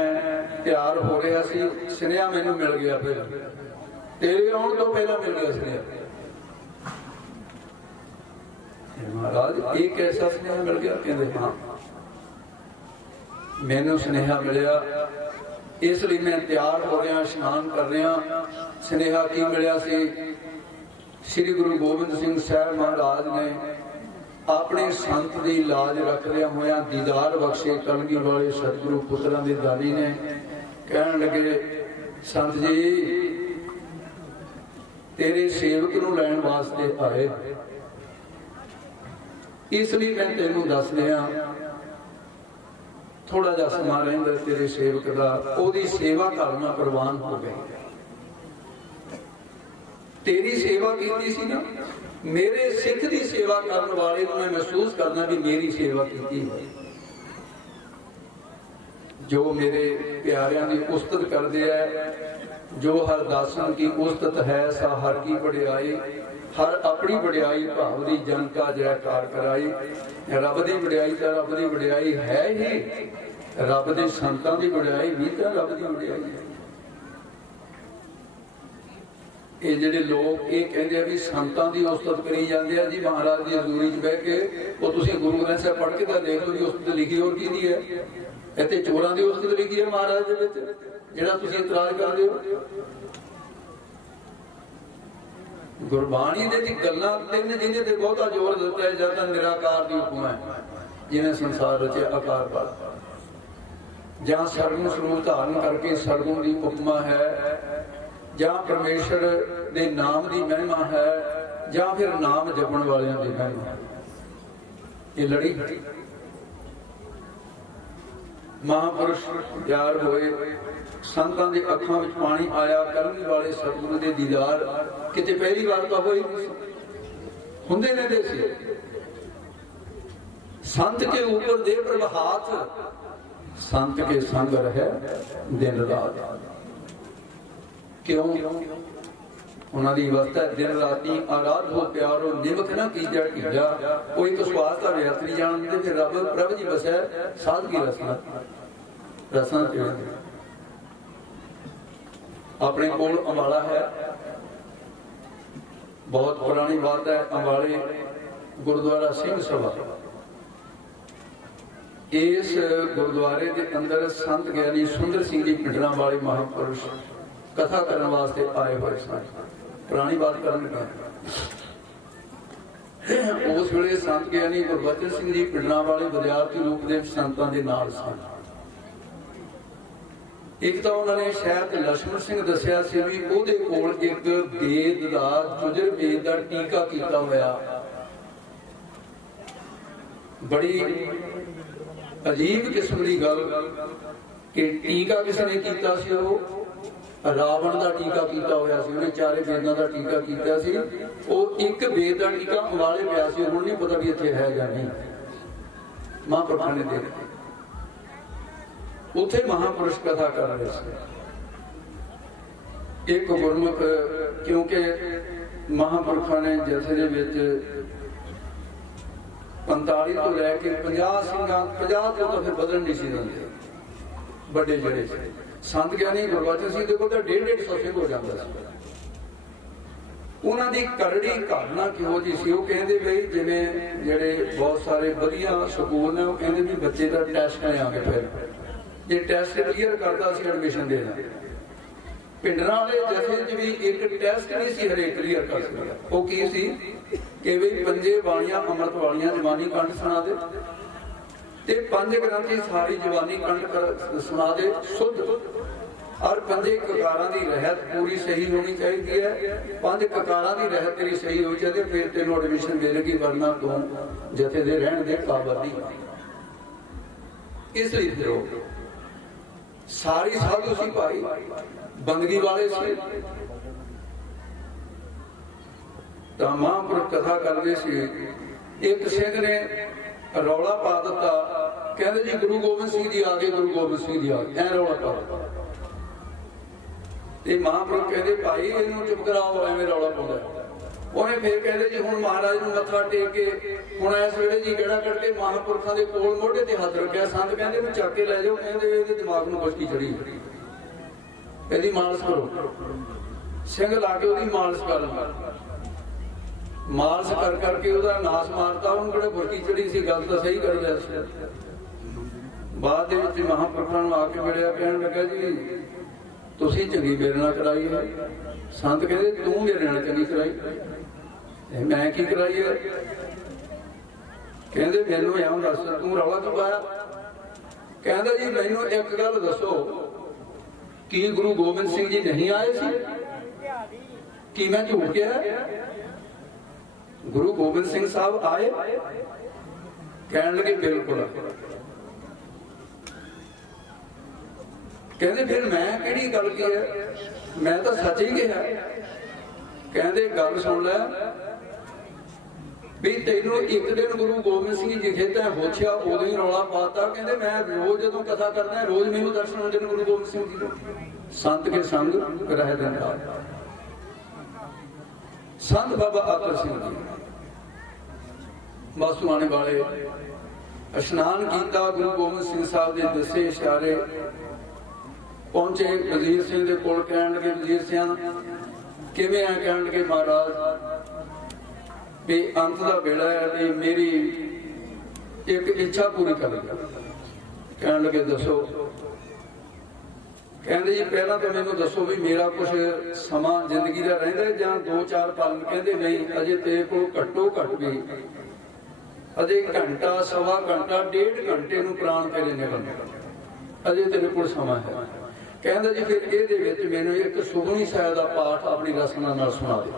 ਤਿਆਰ ਹੋ ਰਿਹਾ ਸੀ, ਸੁਨੇਹਾ ਮੈਨੂੰ ਮਿਲ ਗਿਆ, ਫਿਰ ਤੇਰੇ ਆਉਣ ਤੋਂ ਪਹਿਲਾਂ ਮਿਲ ਗਿਆ ਸੁਨੇਹਾ। ਮਹਾਰਾਜ ਇਹ ਕੈਸਾ ਸੁਨੇਹਾ ਮਿਲ ਗਿਆ? ਕਹਿੰਦੇ ਹਾਂ, ਮੈਨੂੰ ਸੁਨੇਹਾ ਮਿਲਿਆ, ਇਸ ਲਈ ਮੈਂ ਤਿਆਰ ਹੋ ਰਿਹਾ, ਇਸ਼ਨਾਨ ਕਰ ਰਿਹਾ। ਸੁਨੇਹਾ ਕੀ ਮਿਲਿਆ ਸੀ? ਸ੍ਰੀ ਗੁਰੂ ਗੋਬਿੰਦ ਸਿੰਘ ਸਾਹਿਬ ਮਹਾਰਾਜ ਨੇ ਆਪਣੇ ਸੰਤ ਦੀ ਲਾਜ ਰੱਖਦਿਆਂ ਹੋਇਆਂ ਦੀਦਾਰ ਬਖਸ਼ੇ। ਕਲਗੀ ਵਾਲੇ ਸਤਿਗੁਰੂ ਪੁੱਤਰਾਂ ਦੇ ਦਾਨੀ ਨੇ ਕਹਿਣ ਲੱਗੇ, ਸੰਤ ਜੀ ਤੇਰੇ ਸੇਵਕ ਨੂੰ ਲੈਣ ਵਾਸਤੇ ਆਏ, ਇਸ ਲਈ ਮੈਂ ਤੈਨੂੰ ਦੱਸ ਰਿਹਾ, ਥੋੜਾ ਜਿਹਾ ਸਮਾਂ ਰਹਿੰਦਾ ਤੇਰੇ ਸੇਵਕ ਦਾ, ਉਹਦੀ ਸੇਵਾ ਕਰਨਾ ਪ੍ਰਵਾਨ ਹੋ ਗਈ। ਤੇਰੀ ਸੇਵਾ ਕੀਤੀ ਸੀ ਨਾ, ਮੇਰੇ ਸਿੱਖ ਦੀ ਸੇਵਾ ਕਰਨ ਵਾਲੇ ਨੂੰ ਮੈਂ ਮਹਿਸੂਸ ਕਰਦਾ ਵੀ ਮੇਰੀ ਸੇਵਾ ਕੀਤੀ ਹੈ। ਜੋ ਮੇਰੇ ਪਿਆਰਿਆਂ ਦੀ ਉਸਤਤ ਕਰਦੇ ਹੈ, ਜੋ ਹਰ ਦਾਸਨ ਕੀ ਉਸਤਤ ਹੈ, ਸਾ ਹਰ ਕੀ ਵਡਿਆਈ। ਹਰ ਆਪਣੀ ਵਡਿਆਈ ਭਾਵ ਦੀ ਜਨਤਾ ਜੈਕਾਰ ਕਰਾਈ। ਰੱਬ ਦੀ ਵਡਿਆਈ ਤਾਂ ਰੱਬ ਦੀ ਵਡਿਆਈ ਹੈ ਹੀ, ਰੱਬ ਦੇ ਸੰਤਾਂ ਦੀ ਵਡਿਆਈ ਵੀ ਤਾਂ ਰੱਬ ਦੀ ਵਡਿਆਈ ਹੈ। ਇਹ ਜਿਹੜੇ ਲੋਕ ਇਹ ਕਹਿੰਦੇ ਆ ਵੀ ਸੰਤਾਂ ਦੀ ਉਸਤਤ ਕਰੀ ਜਾਂਦੇ ਆ ਜੀ, ਮਹਾਰਾਜ ਦੀ ਹਜ਼ੂਰੀ 'ਚ ਬਹਿ ਕੇ, ਉਹ ਤੁਸੀਂ ਗੁਰੂ ਗ੍ਰੰਥ ਸਾਹਿਬ ਪੜ੍ਹ ਕੇ ਤਾਂ ਦੇਖ ਲਓ ਜੀ, ਉਸਤਤ ਲਿਖੀ ਹੋਰ ਕਿਹਦੀ ਹੈ? ਇੱਥੇ ਚੋਰਾਂ ਦੀ ਉਸਤਤ ਲਿਖੀ ਹੈ ਮਹਾਰਾਜ ਦੇ ਵਿੱਚ, ਜਿਹੜਾ ਤੁਸੀਂ ਇਤਰਾਜ਼ ਕਰਦੇ ਹੋ। ਗੁਰਬਾਣੀ ਦੇ ਵਿੱਚ ਗੱਲਾਂ ਤਿੰਨ ਜਿਹਦੇ ਤੇ ਬਹੁਤਾ ਜ਼ੋਰ ਦਿੱਤਾ ਹੈ, ਜਾਂ ਤਾਂ ਨਿਰਾਕਾਰ ਦੀ ਹੁਕਮ ਹੈ, ਜਿਹਨੇ ਸੰਸਾਰ ਰਚਿਆ ਆਕਾਰ ਵਾਲਾ, ਜਾਂ ਸਰਗੁਣ ਸਰੂਪ ਧਾਰਨ ਕਰਕੇ ਸਰਗੁਣ ਦੀ ਉਪਮਾ ਹੈ, ਜਾਂ ਪਰਮੇਸ਼ਰ ਦੇ ਨਾਮ ਦੀ ਮਹਿਮਾ ਹੈ, ਜਾਂ ਫਿਰ ਨਾਮ ਜਪਣ ਵਾਲਿਆਂ ਦੀ ਮਹਿਮਾ। ਇਹ ਲੜੀ ਮਹਾਂਪੁਰਸ਼ ਤਿਆਰ ਹੋਏ, ਸੰਤਾਂ ਦੇ ਅੱਖਾਂ ਵਿੱਚ ਪਾਣੀ ਆਇਆ। ਕਲਗੀ ਵਾਲੇ ਸਤਿਗੁਰੂ ਦੇ ਦੀਦਾਰ ਕਿਤੇ ਪਹਿਲੀ ਵਾਰ ਤਾਂ ਹੋਈ ਹੁੰਦੇ ਰਹਿੰਦੇ ਸੀ। ਸੰਤ ਕੇ ਉੱਪਰ ਦੇ ਪ੍ਰਭਾਤ, ਸੰਤ ਕੇ ਸੰਗ ਰਹਿ ਦਿਨ ਰਾਤ। ਕਿਉਂ? ਉਹਨਾਂ ਦੀ ਅਵਸਥਾ ਦਿਨ ਰਾਤੀ ਆਰਾਧੋ ਪਿਆਰੋ ਨਿਮਕ ਨਾ ਕੀਜਾ ਢੀਜਾ। ਉਹ ਇੱਕ ਸਵਾਸ ਦਾ ਵਿਅਰਥ ਨਹੀਂ ਜਾਣਦੇ, ਫਿਰ ਰੱਬ ਪ੍ਰਭ ਜੀ ਵਸੈ ਸਾਧਗੀ ਰਸਨਾ ਰਸਨਾ ਤੇ ਆਪਣੇ ਕੋਲ ਅੰਬਾਲਾ ਹੈ, ਬਹੁਤ ਪੁਰਾਣੀ ਬਾਤ ਹੈ। ਅੰਬਾਲੇ ਗੁਰਦੁਆਰਾ ਸਿੰਘ ਸਭਾ, ਇਸ ਗੁਰਦੁਆਰੇ ਦੇ ਅੰਦਰ ਸੰਤ ਗਿਆਨੀ ਸੁੰਦਰ ਸਿੰਘ ਜੀ ਪਿੰਡਰਾਂ ਵਾਲੇ ਮਹਾਂਪੁਰਸ਼ ਕਥਾ ਕਰਨ ਵਾਸਤੇ ਆਏ ਹੋਏ ਸਨ। ਪੁਰਾਣੀ ਬਾਤ ਕਰਨ ਲੱਗਾ, ਉਸ ਵੇਲੇ ਸੰਤ ਗਿਆਨੀ ਗੁਰਬਚਨ ਸਿੰਘ ਜੀ ਪਿੰਡਰਾਂ ਵਾਲੇ ਵਿਦਿਆਰਥੀ ਰੂਪ ਦੇ ਸੰਤਾਂ ਦੇ ਨਾਲ ਸਨ। ਇੱਕ ਤਾਂ ਉਹਨਾਂ ਨੇ ਸ਼ਾਇਦ ਲక్ష్మణ ਸਿੰਘ ਦੱਸਿਆ ਸੀ ਵੀ ਉਹਦੇ ਕੋਲ ਇੱਕ ਵੇਦ ਦਾ ਜੁਜਰ ਵੇਦ ਦਾ ਟੀਕਾ ਕੀਤਾ ਹੋਇਆ। ਬੜੀ ਅਜੀਬ ਕਿਸਮ ਦੀ ਗੱਲ ਕਿ ਟੀਕਾ ਕਿਸ ਨੇ ਕੀਤਾ ਸੀ? ਉਹ ਰਾਵਣ ਦਾ ਟੀਕਾ ਕੀਤਾ ਹੋਇਆ ਸੀ। ਉਹਨੇ ਚਾਰੇ ਵੇਦਾਂ ਦਾ ਟੀਕਾ ਕੀਤਾ ਸੀ। ਉਹ ਇੱਕ ਵੇਦ ਦਾ ਟੀਕਾ ਅੰਬਾਲੇ ਪਿਆ ਸੀ, ਹੁਣ ਨਹੀਂ ਪਤਾ ਵੀ ਇੱਥੇ ਹੈ ਜਾਂ ਨਹੀਂ। ਮਹਾਂਪੁਰਖਾਂ ਨੇ ਦੇਖਿਆ, ਉੱਥੇ ਮਹਾਂਪੁਰਸ਼ ਕਥਾ ਕਰ ਰਹੇ ਸੀ। ਇੱਕ ਗੁਰਮੁਖ, ਕਿਉਂਕਿ ਮਹਾਂਪੁਰਖਾਂ ਨੇ ਜਥੇ ਦੇ ਵਿੱਚ 45 ਤੋਂ ਲੈ ਕੇ 50 ਸਿੰਘਾਂ, 50 ਤੋਂ ਤਾਂ ਫਿਰ ਬਦਲਣ ਨਹੀਂ ਸੀ ਦਿੰਦੇ ਵੱਡੇ ਜਿਹੜੇ ਸੀ। ਸੰਤ ਗਿਆਨੀ ਗੁਰਬਚਨ ਸਿੰਘ ਦੇ ਕੋਲ ਤਾਂ 150 ਸਿੰਘ ਹੋ ਜਾਂਦਾ ਸੀ। ਉਹਨਾਂ ਦੀ ਕਰੜੀ ਘਾਲਣਾ ਕਿਹੋ ਜਿਹੀ ਸੀ? ਉਹ ਕਹਿੰਦੇ ਬਈ ਜਿਵੇਂ ਜਿਹੜੇ ਬਹੁਤ ਸਾਰੇ ਵਧੀਆ ਸਕੂਲ ਨੇ, ਉਹ ਕਹਿੰਦੇ ਵੀ ਬੱਚੇ ਦਾ ਟੈਸਟ ਲਿਆਂਗੇ, ਫਿਰ ਜੇ ਟੈਸਟ ਕਲੀਅਰ ਕਰਦਾ ਸੀ ਐਡਮਿਸ਼ਨ ਦੇਣਾ। ਪਿੰਡਰਾਂ ਵਾਲੇ ਜਥੇ 'ਚ ਵੀ ਇੱਕ ਟੈਸਟ ਨਹੀਂ ਸੀ ਹਰੇਕ ਕਲੀਅਰ ਕਰ ਸਕਦਾ। ਉਹ ਕੀ ਸੀ ਕਿ ਵੀ 5 ਬਾਣੀਆਂ ਅੰਮ੍ਰਿਤ ਵਾਲੀਆਂ ਜਵਾਨੀ ਕੰਠ ਸੁਣਾ ਦੇ ਤੇ 5 ਗ੍ਰੰਥੀ ਸਾਰੀ ਜਵਾਨੀ ਕੰਠ ਸੁਣਾ ਦੇ ਸ਼ੁੱਧ, ਔਰ 5 ਕਕਾਰਾਂ ਦੀ ਰਹਿਤ ਪੂਰੀ ਸਹੀ ਹੋਣੀ ਚਾਹੀਦੀ ਹੈ। 5 ਕਕਾਰਾਂ ਦੀ ਰਹਿਤ ਤੇਰੀ ਸਹੀ ਹੋਣੀ ਚਾਹੀਦੀ, ਫਿਰ ਤੈਨੂੰ ਐਡਮਿਸ਼ਨ ਮਿਲੇਗੀ, ਵਰਨਾ ਤੂੰ ਜਥੇ ਦੇ ਰਹਿਣ ਦੇ ਕਾਬਲ ਨਹੀਂ। ਇਸ ਲਈ ਫਿਰ ਸਾਰੀ ਸਾਧੂ ਸੀ ਭਾਈ, ਬੰਦਗੀ ਵਾਲੇ ਸੀ। ਤਾਂ ਮਹਾਂਪੁਰਖ ਕਥਾ ਕਰਦੇ ਸੀ, ਇੱਕ ਸਿੰਘ ਨੇ ਰੌਲਾ ਪਾ ਦਿੱਤਾ, ਕਹਿੰਦੇ ਜੀ ਗੁਰੂ ਗੋਬਿੰਦ ਸਿੰਘ ਜੀ ਆ ਗਏ, ਗੁਰੂ ਗੋਬਿੰਦ ਸਿੰਘ ਜੀ ਆ ਗਏ, ਐ ਰੌਲਾ ਪਾ ਦਿੱਤਾ। ਤੇ ਮਹਾਂਪੁਰਖ ਕਹਿੰਦੇ ਭਾਈ ਇਹਨੂੰ ਚੁੱਪ ਕਰਾਓ, ਐਵੇਂ ਰੌਲਾ ਪਾਉਂਦਾ। ਉਹਨੇ ਫੇਰ ਕਹਿੰਦੇ ਜੀ ਹੁਣ ਮਹਾਰਾਜ ਨੂੰ ਮੱਥਾ ਟੇਕ ਕੇ ਹੁਣ ਇਸ ਵੇਲੇ ਜੀ ਗੇੜਾ ਕੱਢ ਕੇ ਮਹਾਂਪੁਰਖਾਂ ਦੇ ਕੋਲ ਮੋਢੇ ਤੇ ਹੱਥ ਰੱਖਿਆ। ਸੰਤ ਕਹਿੰਦੇ ਵੀ ਚੱਕ ਕੇ ਲੈ ਜਾਓ, ਕਹਿੰਦੇ ਇਹਦੇ ਦਿਮਾਗ ਨੂੰ ਕੁਛ ਕੀ ਚੜੀ, ਇਹਦੀ ਮਾਲਸ਼ ਕਰੋ। ਸਿੰਘ ਲਾ ਕੇ ਉਹਦੀ ਮਾਲਸ਼ ਕਰ, ਮਾਲਸ਼ ਕਰ ਕਰਕੇ ਉਹਦਾ ਨਾਸ ਮਾਰਤਾ। ਉਹਨੂੰ ਕਿਹੜੇ ਬੁਰਕੀ ਚੜੀ ਸੀ, ਗੱਲ ਤਾਂ ਸਹੀ ਕਰ ਰਿਹਾ ਸੀ। ਬਾਅਦ ਦੇ ਵਿੱਚ ਮਹਾਂਪੁਰਖਾਂ ਨੂੰ ਆ ਕੇ ਮਿਲਿਆ, ਕਹਿਣ ਲੱਗਾ ਜੀ ਤੁਸੀਂ ਚੰਗੀ ਮੇਰੇ ਨਾਲ ਕਰਾਈ ਹੈ। ਸੰਤ ਕਹਿੰਦੇ ਤੂੰ ਮੇਰੇ ਨਾਲ ਚੰਗੀ ਕਰਾਈ, ਮੈਂ ਕੀ ਕਰਾਈ ਹੈ? ਕਹਿੰਦੇ ਮੈਨੂੰ ਐਂ ਦੱਸ ਤੂੰ ਰੌਲਾ ਕਿਉਂ ਪਾਇਆ? ਕਹਿੰਦਾ ਜੀ ਮੈਨੂੰ ਇੱਕ ਗੱਲ ਦੱਸੋ, ਕੀ ਗੁਰੂ ਗੋਬਿੰਦ ਸਿੰਘ ਜੀ ਨਹੀਂ ਆਏ ਸੀ? ਕੀ ਮੈਂ ਝੂਠ ਕਿਹਾ? ਗੁਰੂ ਗੋਬਿੰਦ ਸਿੰਘ ਸਾਹਿਬ ਆਏ? ਕਹਿਣ ਲੱਗੇ ਬਿਲਕੁਲ। ਕਹਿੰਦੇ ਫਿਰ ਮੈਂ ਕਿਹੜੀ ਗੱਲ ਕੀ ਹੈ, ਮੈਂ ਤਾਂ ਸੱਚ ਹੀ ਕਿਹਾ। ਕਹਿੰਦੇ ਗੱਲ ਸੁਣ ਲੈ ਵੀ ਤੈਨੂੰ ਇੱਕ ਦਿਨ ਗੁਰੂ ਗੋਬਿੰਦ ਸਿੰਘ ਜੀ ਖੇਤਾਂ ਹੋਛਿਆ, ਉਦੋਂ ਹੀ ਰੌਲਾ ਪਾਤਾ। ਕਹਿੰਦੇ ਮੈਂ ਰੋਜ਼ ਜਦੋਂ ਕਥਾ ਕਰਦਾ ਰੋਜ਼ ਮੈਨੂੰ ਦਰਸ਼ਨ ਹੁੰਦੇ ਨੇ ਗੁਰੂ ਗੋਬਿੰਦ ਸਿੰਘ ਜੀ ਦੇ। ਸੰਤ ਕੇ ਸੰਗ ਰਹਿ ਦਿੰਦਾ। ਸੰਤ ਬਾਬਾ ਆਤਰ ਸਿੰਘ ਜੀ ਬਾਸੂਆਣੇ ਵਾਲੇ ਇਸ਼ਨਾਨ ਕੀਤਾ, ਗੁਰੂ ਗੋਬਿੰਦ ਸਿੰਘ ਸਾਹਿਬ ਦੇ ਦੱਸੇ ਇਸ਼ਾਰੇ ਪਹੁੰਚੇ ਵਜ਼ੀਰ ਸਿੰਘ ਦੇ ਕੋਲ। ਕਹਿਣ ਲੱਗੇ ਵਜ਼ੀਰ ਸਿੰਘ ਕਿਵੇਂ ਆ? ਕਹਿਣ ਲੱਗੇ ਮਹਾਰਾਜ ਵੀ ਅੰਤ ਦਾ ਵੇਲਾ ਹੈ ਤੇ ਮੇਰੀ ਇੱਕ ਇੱਛਾ ਪੂਰੀ ਕਰ ਦਿਓ। ਕਹਿਣ ਲੱਗੇ ਦੱਸੋ? ਕਹਿੰਦੇ ਜੀ ਪਹਿਲਾਂ ਤਾਂ ਮੈਨੂੰ ਦੱਸੋ ਵੀ ਮੇਰਾ ਕੁਝ ਸਮਾਂ ਜ਼ਿੰਦਗੀ ਦਾ ਰਹਿੰਦਾ ਜਾਂ 2-4 ਪਲ? ਕਹਿੰਦੇ ਨਹੀਂ, ਅਜੇ ਤੇਰੇ ਕੋਲ ਘੱਟੋ ਘੱਟ ਵੀ ਅਜੇ ਘੰਟਾ, ਸਵਾ ਘੰਟਾ, 1.5 ਘੰਟੇ ਨੂੰ ਪ੍ਰਾਣ ਤੇਰੇ ਨਿਕਲਣੇ, ਅਜੇ ਤੇਰੇ ਕੋਲ ਸਮਾਂ ਹੈ। ਕਹਿੰਦਾ ਜੀ ਫਿਰ ਇਹਦੇ ਵਿੱਚ ਮੈਨੂੰ ਇੱਕ ਸੁਖਮਨੀ ਸਾਹਿਬ ਦਾ ਪਾਠ ਆਪਣੀ ਰਸਨਾ ਨਾਲ ਸੁਣਾ ਦੇ।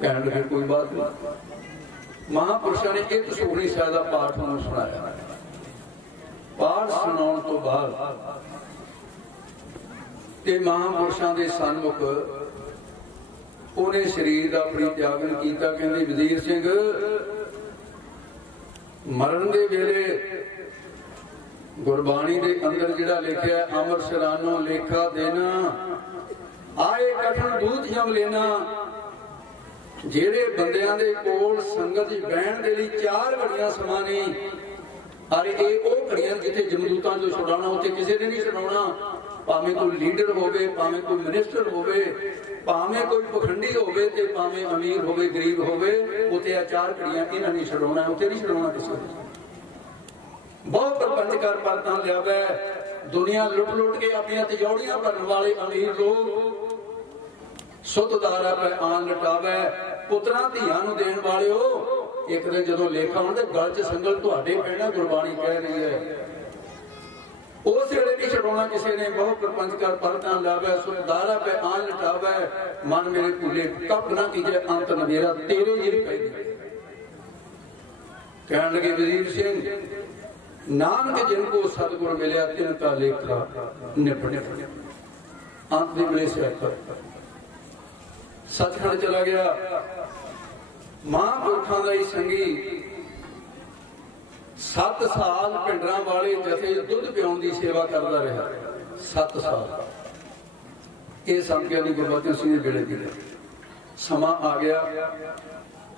ਕਹਿਣ ਲੱਗੇ ਕੋਈ ਬਾਤ ਨਹੀਂ। ਮਹਾਂਪੁਰਸ਼ਾਂ ਨੇ ਇੱਕ ਸੁਖਮਨੀ ਸਾਹਿਬ ਦਾ ਪਾਠ ਉਹਨੂੰ ਸੁਣਾਇਆ। ਪਾਠ ਸੁਣਾਉਣ ਤੋਂ ਬਾਅਦ ਤੇ ਮਹਾਂਪੁਰਸ਼ਾਂ ਦੇ ਸਨਮੁਖ ਉਹਨੇ ਸਰੀਰ ਦਾ ਪਰਿਤਿਆਗਨ ਕੀਤਾ। ਕਹਿੰਦੇ ਵਜ਼ੀਰ ਸਿੰਘ ਮਰਨ ਦੇ ਵੇਲੇ ਗੁਰਬਾਣੀ ਦੇ ਅੰਦਰ ਜਿਹੜਾ ਲਿਖਿਆ, ਅਮਰ ਸ਼ਰਾਨੋ ਲੇਖਾ ਦੇਣਾ, ਆਏ ਕਠਨ ਦੂਤ ਜਮ ਲੈਣਾ। ਜਿਹੜੇ ਬੰਦਿਆਂ ਦੇ ਕੋਲ ਸੰਗਤ ਵਿੱਚ ਬਹਿਣ ਦੇ ਲਈ 4 ਘੜੀਆਂ ਸਮਾਂ ਨਹੀਂ, ਅਰੇ ਇਹ ਉਹ ਘੜੀਆਂ ਜਿੱਥੇ ਜਮਦੂਤਾਂ ਨੂੰ ਛੁਡਾਉਣਾ, ਉੱਥੇ ਕਿਸੇ ਨੇ ਨਹੀਂ ਛੁਡਾਉਣਾ। ਭਾਵੇਂ ਕੋਈ ਲੀਡਰ ਹੋਵੇ, ਭਾਵੇਂ ਕੋਈ ਮਿਨਿਸਟਰ ਹੋਵੇ, ਭਾਵੇਂ ਕੋਈ ਪਖੰਡੀ ਹੋਵੇ ਤੇ ਭਾਵੇਂ ਅਮੀਰ ਹੋਵੇ, ਗਰੀਬ ਹੋਵੇ, ਉੱਥੇ ਆ 4 ਘੜੀਆਂ ਇਹਨਾਂ ਨੇ ਛੁਡਾਉਣਾ, ਉੱਥੇ ਨਹੀਂ ਛੁਡਾਉਣਾ ਕਿਸੇ ਨੇ। ਬਹੁਤ ਪ੍ਰਪੰਚ ਕਰ ਪਰਤਾਂ ਲਿਆਵੇ, ਦੁਨੀਆ ਲੁੱਟ ਲੁੱਟ ਕੇ ਆਪਣੀਆਂ ਤਿਜੋੜੀਆਂ ਭਰਨ ਵਾਲੇ ਅਮੀਰ ਲੋਕ ਸੁੱਤਦਾਰਾ ਪੈ ਆਨ ਲਟਾਵੇ। ਪੁੱਤਰਾਂ ਧੀਆਂ ਨੂੰ ਦੇਣ ਵਾਲਿਓ, ਇੱਕ ਦਿਨ ਜਦੋਂ ਲੇਖਾ ਹੋਣ ਤੇ ਗਲ 'ਚ ਸੰਗਲ ਤੁਹਾਡੇ ਪੈਣਾ, ਗੁਰਬਾਣੀ ਕਹਿ ਰਹੀ ਹੈ। ਉਸ ਵੇਲੇ ਨਹੀਂ ਛਡਾਉਣਾ ਕਿਸੇ ਨੇ। ਬਹੁਤ ਪ੍ਰਪੰਚ ਕਰ ਪਰਤਾਂ ਲਿਆਵੇ, ਸੁੱਤਦਾਰਾ ਪੈ ਆਨ ਲਟਾਵੇ। ਮਨ ਮੇਰੇ ਭੁੱਲੇ ਕੱਪ ਨਾ ਕੀਜੇ, ਅੰਤ ਨਵੇਰਾ ਤੇਰੇ ਜੀ ਪੈ। ਕਹਿਣ ਲੱਗੇ ਵਜ਼ੀਰ ਸਿੰਘ ਨਾਨਕ ਜਿਨ ਕੋ ਸਤਿਗੁਰ ਮਿਲਿਆ, ਤਿਨ ਕਾ ਲੇਖਾ ਨਿਪਟ। ਅੰਤ ਦੇ ਵੇਲੇ ਸਿਆਪਾ ਸੱਚਖੰਡ ਚਲਾ ਗਿਆ। ਮਹਾਂਪੁਰਖਾਂ ਦਾ ਹੀ ਸੰਗੀ 7 ਸਾਲ ਪਿੰਡਰਾਂ ਵਾਲੇ ਜਥੇ ਦੁੱਧ ਪਿਆਉਣ ਦੀ ਸੇਵਾ ਕਰਦਾ ਰਿਹਾ। 7 ਸਾਲ ਇਹ ਸੰਗਿਆ ਦੀ ਗੁਰਬਚਨ ਸਿੰਘ ਦੇ ਵੇਲੇ ਦੀ ਸਮਾਂ ਆ ਗਿਆ।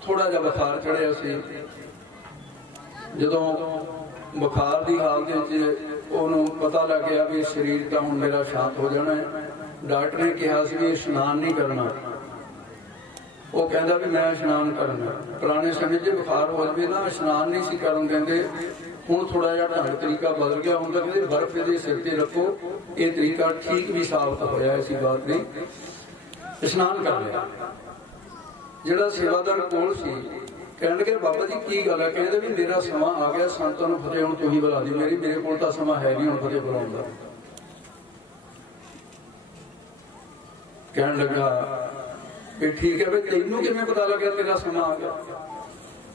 ਥੋੜਾ ਜਿਹਾ ਬੁਖਾਰ ਚੜਿਆ ਸੀ। ਜਦੋਂ ਬੁਖਾਰ ਦੀ ਹਾਲਤ ਵਿੱਚ ਉਹਨੂੰ ਪਤਾ ਲੱਗ ਗਿਆ ਵੀ ਸਰੀਰ ਤਾਂ ਹੁਣ ਮੇਰਾ ਸ਼ਾਂਤ ਹੋ ਜਾਣਾ ਹੈ, ਡਾਕਟਰ ਨੇ ਕਿਹਾ ਸੀ ਵੀ ਇਸ਼ਨਾਨ ਨਹੀਂ ਕਰਨਾ। ਉਹ ਕਹਿੰਦਾ ਵੀ ਮੈਂ ਇਸ਼ਨਾਨ ਕਰਨਾ। ਪੁਰਾਣੇ ਸਮੇਂ 'ਚ ਬੁਖਾਰ ਹੋ ਜਾਵੇ ਨਾ, ਇਸ਼ਨਾਨ ਨਹੀਂ ਸੀ ਕਰਨ ਦਿੰਦੇ, ਹੁਣ ਥੋੜਾ ਜਿਹਾ ਢੰਗ ਤਰੀਕਾ ਬਦਲ ਗਿਆ। ਹੁਣ ਤਾਂ ਕਹਿੰਦੇ ਬਰਫ਼ ਦੇ ਸਿਰ ਤੇ ਰੱਖੋ। ਇਹ ਤਰੀਕਾ ਠੀਕ ਵੀ ਸਾਬਤ ਹੋਇਆ, ਐਸੀ ਬਾਤ ਨਹੀਂ। ਇਸ਼ਨਾਨ ਕਰ ਲਿਆ। ਜਿਹੜਾ ਸੇਵਾਦਾਰ ਕੋਲ ਸੀ ਕਹਿਣ ਲੱਗੇ ਬਾਬਾ ਜੀ ਕੀ ਗੱਲ ਹੈ? ਕਹਿੰਦੇ ਵੀ ਮੇਰਾ ਸਮਾਂ ਆ ਗਿਆ, ਸੰਤਾਂ ਨੂੰ ਫਤਿਹ ਹੁਣ ਤੁਸੀਂ ਬੁਲਾ ਦੀ। ਮੇਰੇ ਕੋਲ ਤਾਂ ਸਮਾਂ ਹੈ ਨਹੀਂ ਹੁਣ ਫਤਿਹ ਬੁਲਾਉਣ ਦਾ। ਕਹਿਣ ਲੱਗਾ ਵੀ ਠੀਕ ਹੈ, ਵੀ ਤੈਨੂੰ ਕਿਵੇਂ ਪਤਾ ਲੱਗਿਆ ਤੇਰਾ ਸਮਾਂ ਆ ਗਿਆ?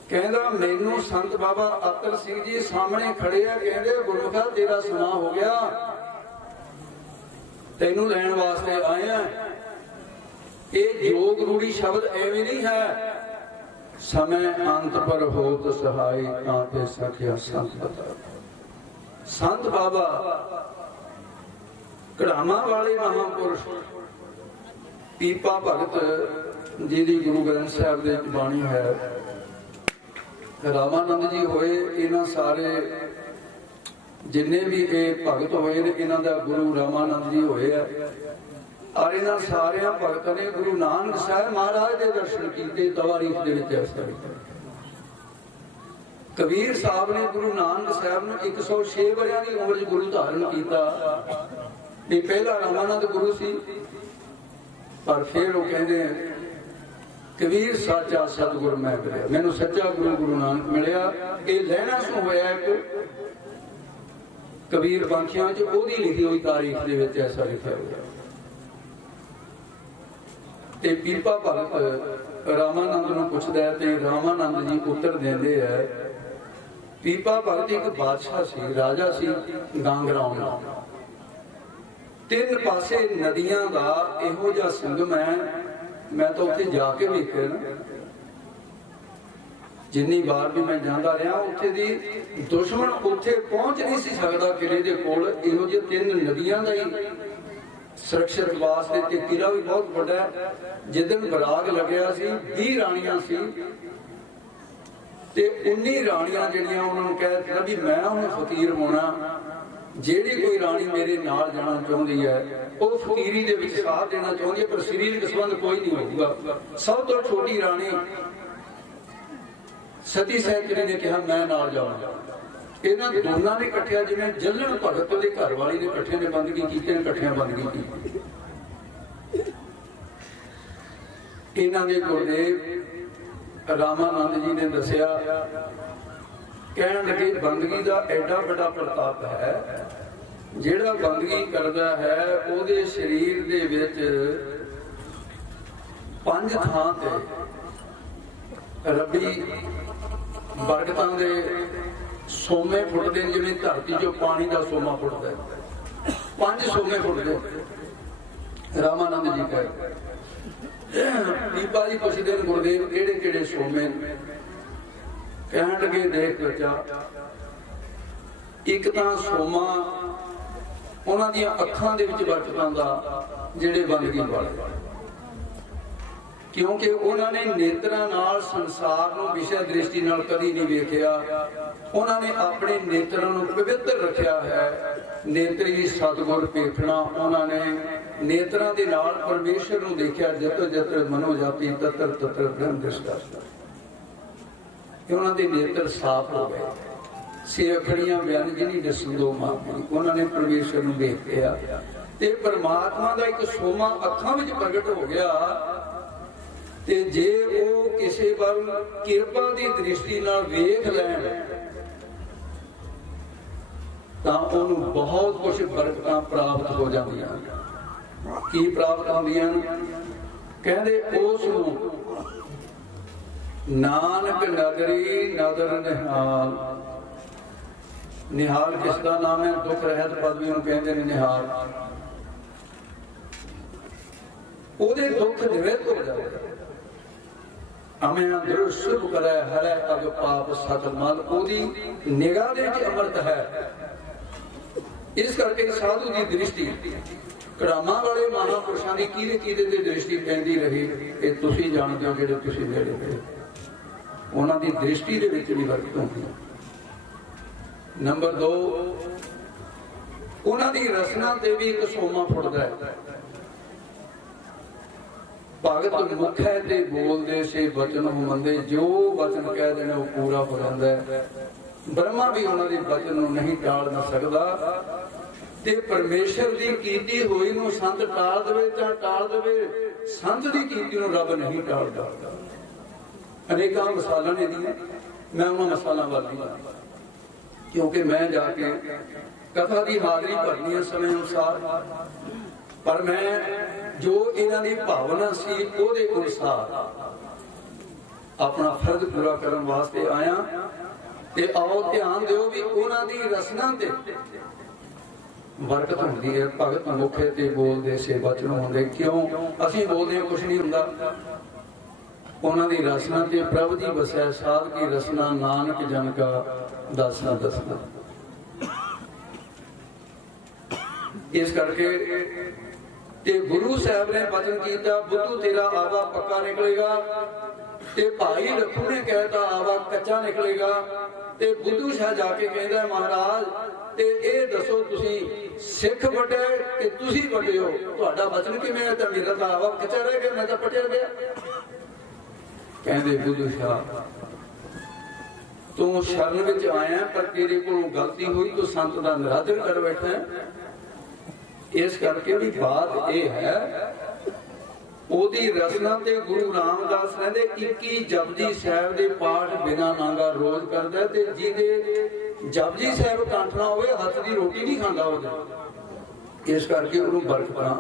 ਕਹਿੰਦਾ ਮੈਨੂੰ ਸੰਤ ਬਾਬਾ ਅਤਰ ਸਿੰਘ ਜੀ ਸਾਹਮਣੇ ਖੜੇ ਆ, ਕਹਿੰਦੇ ਗੁਰਮੁਖਾ ਤੇਰਾ ਸਮਾਂ ਹੋ ਗਿਆ, ਤੈਨੂੰ ਲੈਣ ਵਾਸਤੇ ਆਏ ਆ। ਇਹ ਜੋਗ ਰੂੜੀ ਸ਼ਬਦ ਐਵੇਂ ਨਹੀਂ ਹੈ, ਸਮੇਂ ਅੰਤ ਪਰ ਹੋਤ ਸਹਾਈ ਤਾਂ ਤੇ ਸਖਿਆ ਸੰਤ ਬਤਾ। ਸੰਤ ਬਾਬਾ ਕੜਾਮਾ ਵਾਲੇ ਮਹਾਂਪੁਰਸ਼ ਪੀਪਾ ਭਗਤ ਜਿਹਦੀ ਗੁਰੂ ਗ੍ਰੰਥ ਸਾਹਿਬ ਦੇ ਵਿੱਚ ਬਾਣੀ ਹੈ, ਰਾਮਾਨੰਦ ਜੀ ਹੋਏ, ਇਹਨਾਂ ਸਾਰੇ ਜਿੰਨੇ ਵੀ ਇਹ ਭਗਤ ਹੋਏ ਨੇ ਇਹਨਾਂ ਦਾ ਗੁਰੂ ਰਾਮਾਨੰਦ ਜੀ ਹੋਏ ਆ। ਔਰ ਇਹਨਾਂ ਸਾਰਿਆਂ ਭਗਤਾਂ ਨੇ ਗੁਰੂ ਨਾਨਕ ਸਾਹਿਬ ਮਹਾਰਾਜ ਦੇ ਦਰਸ਼ਨ ਕੀਤੇ ਤਵਾਰੀਖ ਦੇ ਵਿੱਚ। ਇਸ ਤਰ੍ਹਾਂ ਕਬੀਰ ਸਾਹਿਬ ਨੇ ਗੁਰੂ ਨਾਨਕ ਸਾਹਿਬ ਨੂੰ 106 ਵਰਿਆਂ ਦੀ ਉਮਰ 'ਚ ਗੁਰੂ ਧਾਰਨ ਕੀਤਾ। ਇਹ ਪਹਿਲਾ ਰਾਮਾਨੰਦ ਗੁਰੂ ਸੀ। ਪਰ ਫਿਰ ਉਹ ਕਹਿੰਦੇ ਕਬੀਰ ਸਾਚਾ ਸਤਿਗੁਰ ਮੈਂ ਮਿਲਿਆ, ਮੈਨੂੰ ਸੱਚਾ ਗੁਰੂ ਨਾਨਕ ਮਿਲਿਆ। ਇਹ ਲੈਣਾ ਸੋ ਹੋਇਆ ਇੱਕ ਕਬੀਰ ਬਾਂਖੀਆਂ 'ਚ ਉਹਦੀ ਲਿਖੀ ਹੋਈ ਤਾਰੀਖ ਦੇ ਵਿੱਚ ਐਸਾ ਲਿਖਿਆ ਹੋਇਆ। ਤੇ ਪੀਪਾ ਭਗਤ ਰਾਮਾਨੰਦ ਨੂੰ ਪੁੱਛਦਾ ਹੈ ਤੇ ਰਾਮਾਨੰਦ ਜੀ ਉੱਤਰ ਦਿੰਦੇ ਹੈ। ਪੀਪਾ ਭਗਤ ਇੱਕ ਬਾਦਸ਼ਾਹ ਸੀ, ਰਾਜਾ ਸੀ ਗਾਂਗਰਾਉਂ ਦਾ। ਤਿੰਨ ਪਾਸੇ ਨਦੀਆਂ ਦਾ ਇਹੋ ਜਿਹਾ ਸੰਗਮ ਹੈ, ਮੈਂ ਤਾਂ ਉੱਥੇ ਜਾ ਕੇ ਵੇਖਿਆ ਨਾ, ਜਿੰਨੀ ਵਾਰ ਵੀ ਮੈਂ ਜਾਂਦਾ ਰਿਹਾ ਉੱਥੇ ਦੀ ਦੁਸ਼ਮਣ ਉੱਥੇ ਪਹੁੰਚ ਨਹੀਂ ਸੀ ਸਕਦਾ ਕਿਲੇ ਦੇ ਕੋਲ। ਇਹੋ ਜਿਹੇ ਤਿੰਨ ਨਦੀਆਂ ਦਾ ਹੀ ਸੁਰੱਖਿਅਤ ਵਾਸਤੇ ਤੇ ਕਿਲਾ ਵੀ ਬਹੁਤ ਵੱਡਾ। ਜਿੱਦਣ ਬਰਾਗ ਲੱਗਿਆ ਸੀ 20 ਰਾਣੀਆਂ ਸੀ ਤੇ 19 ਰਾਣੀਆਂ ਜਿਹੜੀਆਂ ਉਹਨਾਂ ਨੂੰ ਕਹਿ ਦਿੱਤਾ ਵੀ ਮੈਂ ਹੁਣ ਫਕੀਰ ਹੋਣਾ, ਜਿਹੜੀ ਕੋਈ ਰਾਣੀ ਮੇਰੇ ਨਾਲ ਜਾਣਾ ਚਾਹੁੰਦੀ ਹੈ ਉਹ ਫਕੀਰੀ ਦੇ ਵਿੱਚ ਸਾਥ ਦੇਣਾ ਚਾਹੁੰਦੀ ਹੈ, ਪਰ ਸਰੀਰਕ ਸੰਬੰਧ ਕੋਈ ਨਹੀਂ ਹੋਊਗਾ। ਸਭ ਤੋਂ ਛੋਟੀ ਰਾਣੀ ਸਤੀ ਸਹਿਤਰੀ ਨੇ ਕਿਹਾ ਮੈਂ ਨਾਲ ਜਾਵਾਂਗਾ। ਇਹਨਾਂ ਦੋਨਾਂ ਨੇ ਇਕੱਠਿਆਂ, ਜਿਵੇਂ ਜੱਲਣ ਭਗਤ ਦੇ ਘਰ ਵਾਲੀ ਨੇ ਇਕੱਠਿਆਂ ਨੇ ਬੰਦਗੀ ਕੀਤੀ, ਇਕੱਠਿਆਂ ਬੰਦਗੀ ਕੀਤੀ। ਇਹਨਾਂ ਦੇ ਗੁਰਦੇਵ ਰਾਮਾਨੰਦ ਜੀ ਨੇ ਦੱਸਿਆ, ਕਹਿਣ ਲੱਗੇ ਬੰਦਗੀ ਦਾ ਐਡਾ ਵੱਡਾ ਪ੍ਰਤਾਪ ਹੈ, ਜਿਹੜਾ ਬੰਦਗੀ ਕਰਦਾ ਹੈ ਉਹਦੇ ਸਰੀਰ ਦੇ ਵਿੱਚ 5 ਥਾਂ ਤੇ ਰੱਬੀ ਬਰਕਤਾਂ ਦੇ ਸੋਮੇ ਫੁੱਟਦੇ ਨੇ, ਜਿਵੇਂ ਧਰਤੀ 'ਚੋਂ ਪਾਣੀ ਦਾ ਸੋਮਾ ਫੁੱਟਦਾ ਹੈ। 5 ਸੋਮੇ ਫੁੱਟਦੇ ਰਾਮਾਨੰਦ ਜੀ ਕਹਿੰਦੇ। ਬੀਬਾ ਜੀ ਪੁੱਛਦੇ ਨੇ ਗੁਰਦੇਵ ਕਿਹੜੇ ਕਿਹੜੇ ਸੋਮੇ? ਕਹਿਣ ਲੱਗੇ ਦੇਖ ਬੱਚਾ, ਇੱਕ ਤਾਂ ਸੋਮਾ ਉਹਨਾਂ ਦੀਆਂ ਅੱਖਾਂ ਦੇ ਵਿੱਚ ਬਰਕਤਾਂ ਦਾ, ਜਿਹੜੇ ਬੰਦਗੀ ਵਾਲੇ, ਕਿਉਂਕਿ ਉਹਨਾਂ ਨੇ ਨੇਤਰਾਂ ਨਾਲ ਸੰਸਾਰ ਨੂੰ ਵਿਸ਼ਾ ਦ੍ਰਿਸ਼ਟੀ ਨਾਲ ਕਦੀ ਨਹੀਂ ਵੇਖਿਆ। ਉਹਨਾਂ ਨੇ ਆਪਣੇ ਨੇਤਰਾਂ ਨੂੰ ਪਵਿੱਤਰ ਰੱਖਿਆ ਹੈ। ਨੇਤਰੀ ਸਤਿਗੁਰ ਵੇਖਣਾ, ਉਹਨਾਂ ਨੇ ਨੇਤਰਾਂ ਦੇ ਨਾਲ ਪਰਮੇਸ਼ਰ ਨੂੰ ਦੇਖਿਆ। ਜਤਰ ਜਤਰ ਮਨੋ ਜਾਤੀ ਤਤਰ ਤਤਰ ਬ੍ਰਹਮ ਦ੍ਰਿਸ਼ਟਾ। ਉਹਨਾਂ ਦੇ ਨੇਤਰ ਸਾਫ਼ ਹੋ ਗਏ। ਸੇ ਅਖੜੀਆਂ ਬਿਆਨ ਜਿਹਨੀ ਦਸੰਦੋ ਮਾਪੀ, ਉਹਨਾਂ ਨੇ ਪਰਮੇਸ਼ਰ ਨੂੰ ਵੇਖਿਆ ਤੇ ਪਰਮਾਤਮਾ ਦਾ ਇੱਕ ਸੋਮਾ ਅੱਖਾਂ ਵਿੱਚ ਪ੍ਰਗਟ ਹੋ ਗਿਆ। ਤੇ ਜੇ ਉਹ ਕਿਸੇ ਵੱਲ ਕਿਰਪਾ ਦੀ ਦ੍ਰਿਸ਼ਟੀ ਨਾਲ ਵੇਖ ਲੈਣ ਤਾਂ ਉਹਨੂੰ ਬਹੁਤ ਕੁਝ ਬਰਕਤਾਂ ਪ੍ਰਾਪਤ ਹੋ ਜਾਂਦੀਆਂ। ਕੀ ਪ੍ਰਾਪਤ ਹੁੰਦੀਆਂ? ਕਹਿੰਦੇ ਉਸ ਨੂੰ ਨਾਨਕ ਨਗਰੀ ਨਦਰ ਨਿਹਾਲ। ਨਿਹਾਲ ਕਿਸ ਦਾ ਨਾਮ ਹੈ? ਦੁੱਖ ਰਹਿਤ ਪਦਵੀ ਨੂੰ ਕਹਿੰਦੇ ਨੇ ਨਿਹਾਲ। ਉਹਦੇ ਦੁੱਖ ਨਿਵਰਤ ਹੋ ਜਾਂਦੇ। ਅਮਿਆਂ ਦ੍ਰਿਸ਼ ਸੁਭ ਕਰੇ ਹਰੇ ਅਗ ਪਾਪ ਸਤਿ ਮਲ। ਉਹਦੀ ਨਿਗਾਹ ਦੇ ਵਿੱਚ ਅੰਮ੍ਰਿਤ ਹੈ। ਇਸ ਕਰਕੇ ਸਾਧੂ ਦੀ ਦ੍ਰਿਸ਼ਟੀ, ਕੜਾਮਾਂ ਵਾਲੇ ਮਹਾਂਪੁਰਸ਼ਾਂ ਦੀ ਕਿਹਦੇ ਦੇ ਦ੍ਰਿਸ਼ਟੀ ਪੈਂਦੀ ਰਹੀ, ਇਹ ਤੁਸੀਂ ਜਾਣਦੇ ਹੋ ਜਿਹੜੇ ਤੁਸੀਂ ਨੇੜੇ ਪਏ। ਉਹਨਾਂ ਦੀ ਦ੍ਰਿਸ਼ਟੀ ਦੇ ਵਿੱਚ ਵੀ ਬਰਕਤ ਹੁੰਦੀ ਹੈ। ਨੰਬਰ 2, ਉਹਨਾਂ ਦੀ ਰਸਨਾ ਤੇ ਵੀ ਇੱਕ ਸੋਮਾ ਫੁੱਟਦਾ ਹੈ। ਭਗਤ ਮੁਖ ਹੈ ਤੇ ਬੋਲਦੇ ਸੇ ਬਚਨ ਮੰਦੇ, ਜੋ ਬਚਨ ਕਹਿ ਦੇਣਾ ਉਹ ਪੂਰਾ ਹੋ ਜਾਂਦਾ ਹੈ। ਬ੍ਰਹਮਾ ਵੀ ਉਹਨਾਂ ਦੇ ਬਚਨ ਨੂੰ ਨਹੀਂ ਟਾਲ ਨਾ ਸਕਦਾ, ਤੇ ਪਰਮੇਸ਼ਰ ਦੀ ਕੀਤੀ ਹੋਈ ਨੂੰ ਸੰਤ ਟਾਲ ਦੇਵੇ ਤਾਂ ਟਾਲ ਦੇਵੇ, ਸੰਤ ਦੀ ਕੀਤੀ ਨੂੰ ਰੱਬ ਨਹੀਂ ਟਾਲਦਾ। ਅਨੇਕਾਂ ਮਿਸਾਲਾਂ ਨੇ ਦੀਆਂ, ਮੈਂ ਉਹਨਾਂ ਮਿਸਾਲਾਂ ਵੱਲ ਨਹੀਂ ਜਾਣਾ, ਕਿਉਂਕਿ ਮੈਂ ਜਾ ਕੇ ਕਥਾ ਦੀ ਹਾਜ਼ਰੀ ਭਰਨੀ ਹੈ ਸਮੇਂ ਅਨੁਸਾਰ, ਪਰ ਮੈਂ ਜੋ ਇਹਨਾਂ ਦੀ ਭਾਵਨਾ ਸੀ ਉਹਦੇ ਅਨੁਸਾਰ ਆਪਣਾ ਫਰਜ਼ ਪੂਰਾ ਕਰਨ ਵਾਸਤੇ ਆਇਆ। ਤੇ ਆਓ ਧਿਆਨ ਦਿਓ ਵੀ ਉਹਨਾਂ ਦੀ ਰਸਨਾ ਤੇ ਬਰਕਤ ਹੁੰਦੀ ਹੈ। ਭਗਤ ਮੁਖੇ ਤੇ ਬੋਲਦੇ ਸੇ ਬਚਨ ਹੁੰਦੇ, ਕਿਉਂ ਅਸੀਂ ਬੋਲਦੇ ਹਾਂ ਕੁਛ ਨਹੀਂ ਹੁੰਦਾ, ਉਹਨਾਂ ਦੀ ਰਸਨਾ ਤੇ ਪ੍ਰਭੂ ਜੀ ਵਸੈ ਸਾਧ ਕੀ ਰਸਨਾ, ਨਾਨਕ ਜਨ ਕਾ ਦਾਸਨਾ ਦਸਨਾ। ਇਸ ਕਰਕੇ ਤੇ ਗੁਰੂ ਸਾਹਿਬ ਨੇ ਬਚਨ ਕੀਤਾ, ਬੁੱਧੂ ਤੇਰਾ ਆਵਾ ਪੱਕਾ ਨਿਕਲੇਗਾ, ਤੇ ਭਾਈ ਲੱਖੂ ਨੇ ਕਹਿਤਾ ਆਵਾ ਕੱਚਾ ਨਿਕਲੇਗਾ। ਤੇ ਬੁੱਧੂ ਸ਼ਾਹ ਜਾ ਕੇ ਕਹਿੰਦਾ ਮਹਾਰਾਜ ਤੇ ਇਹ ਦੱਸੋ ਤੁਸੀਂ ਸਿੱਖ ਵੱਡੇ ਤੇ ਤੁਸੀਂ ਵੱਡੇ ਹੋ, ਤੁਹਾਡਾ ਬਚਨ ਕਿਵੇਂ ਹੈ? ਤਾਂ ਮੇਰਾ ਤਾਂ ਆਵਾ ਕੱਚਾ ਰਹਿ ਗਿਆ, ਮੈਂ ਤਾਂ ਪਟਿਆ ਗਿਆ। ਕਹਿੰਦੇ ਬੁੱਧੂ ਸ਼ਾਹ ਤੂੰ ਸ਼ਰਨ ਵਿੱਚ ਆਇਆ, ਪਰ ਤੇਰੇ ਕੋਲੋਂ ਗਲਤੀ ਹੋਈ, ਤੂੰ ਸੰਤ ਦਾ ਨਿਰਾਦਰ ਕਰ ਬੈਠਾ। ਇਸ ਕਰਕੇ ਵੀ ਬਾਤ ਇਹ ਹੈ, ਉਹਦੀ ਰਸਨਾ ਤੇ ਗੁਰੂ ਰਾਮਦਾਸ ਕਹਿੰਦੇ 21 ਜਪਜੀ ਸਾਹਿਬ ਦੇ ਪਾਠ ਬਿਨਾਂ ਨਾਂਗਾ ਰੋਜ਼ ਕਰਦਾ, ਤੇ ਜਿਹਦੇ ਜਪਜੀ ਸਾਹਿਬ ਕੰਠ ਨਾ ਹੋਵੇ ਹੱਥ ਦੀ ਰੋਟੀ ਨਹੀਂ ਖਾਂਦਾ ਉਹਦੇ। ਇਸ ਕਰਕੇ ਉਹਨੂੰ ਬਰਕਤਾਂ,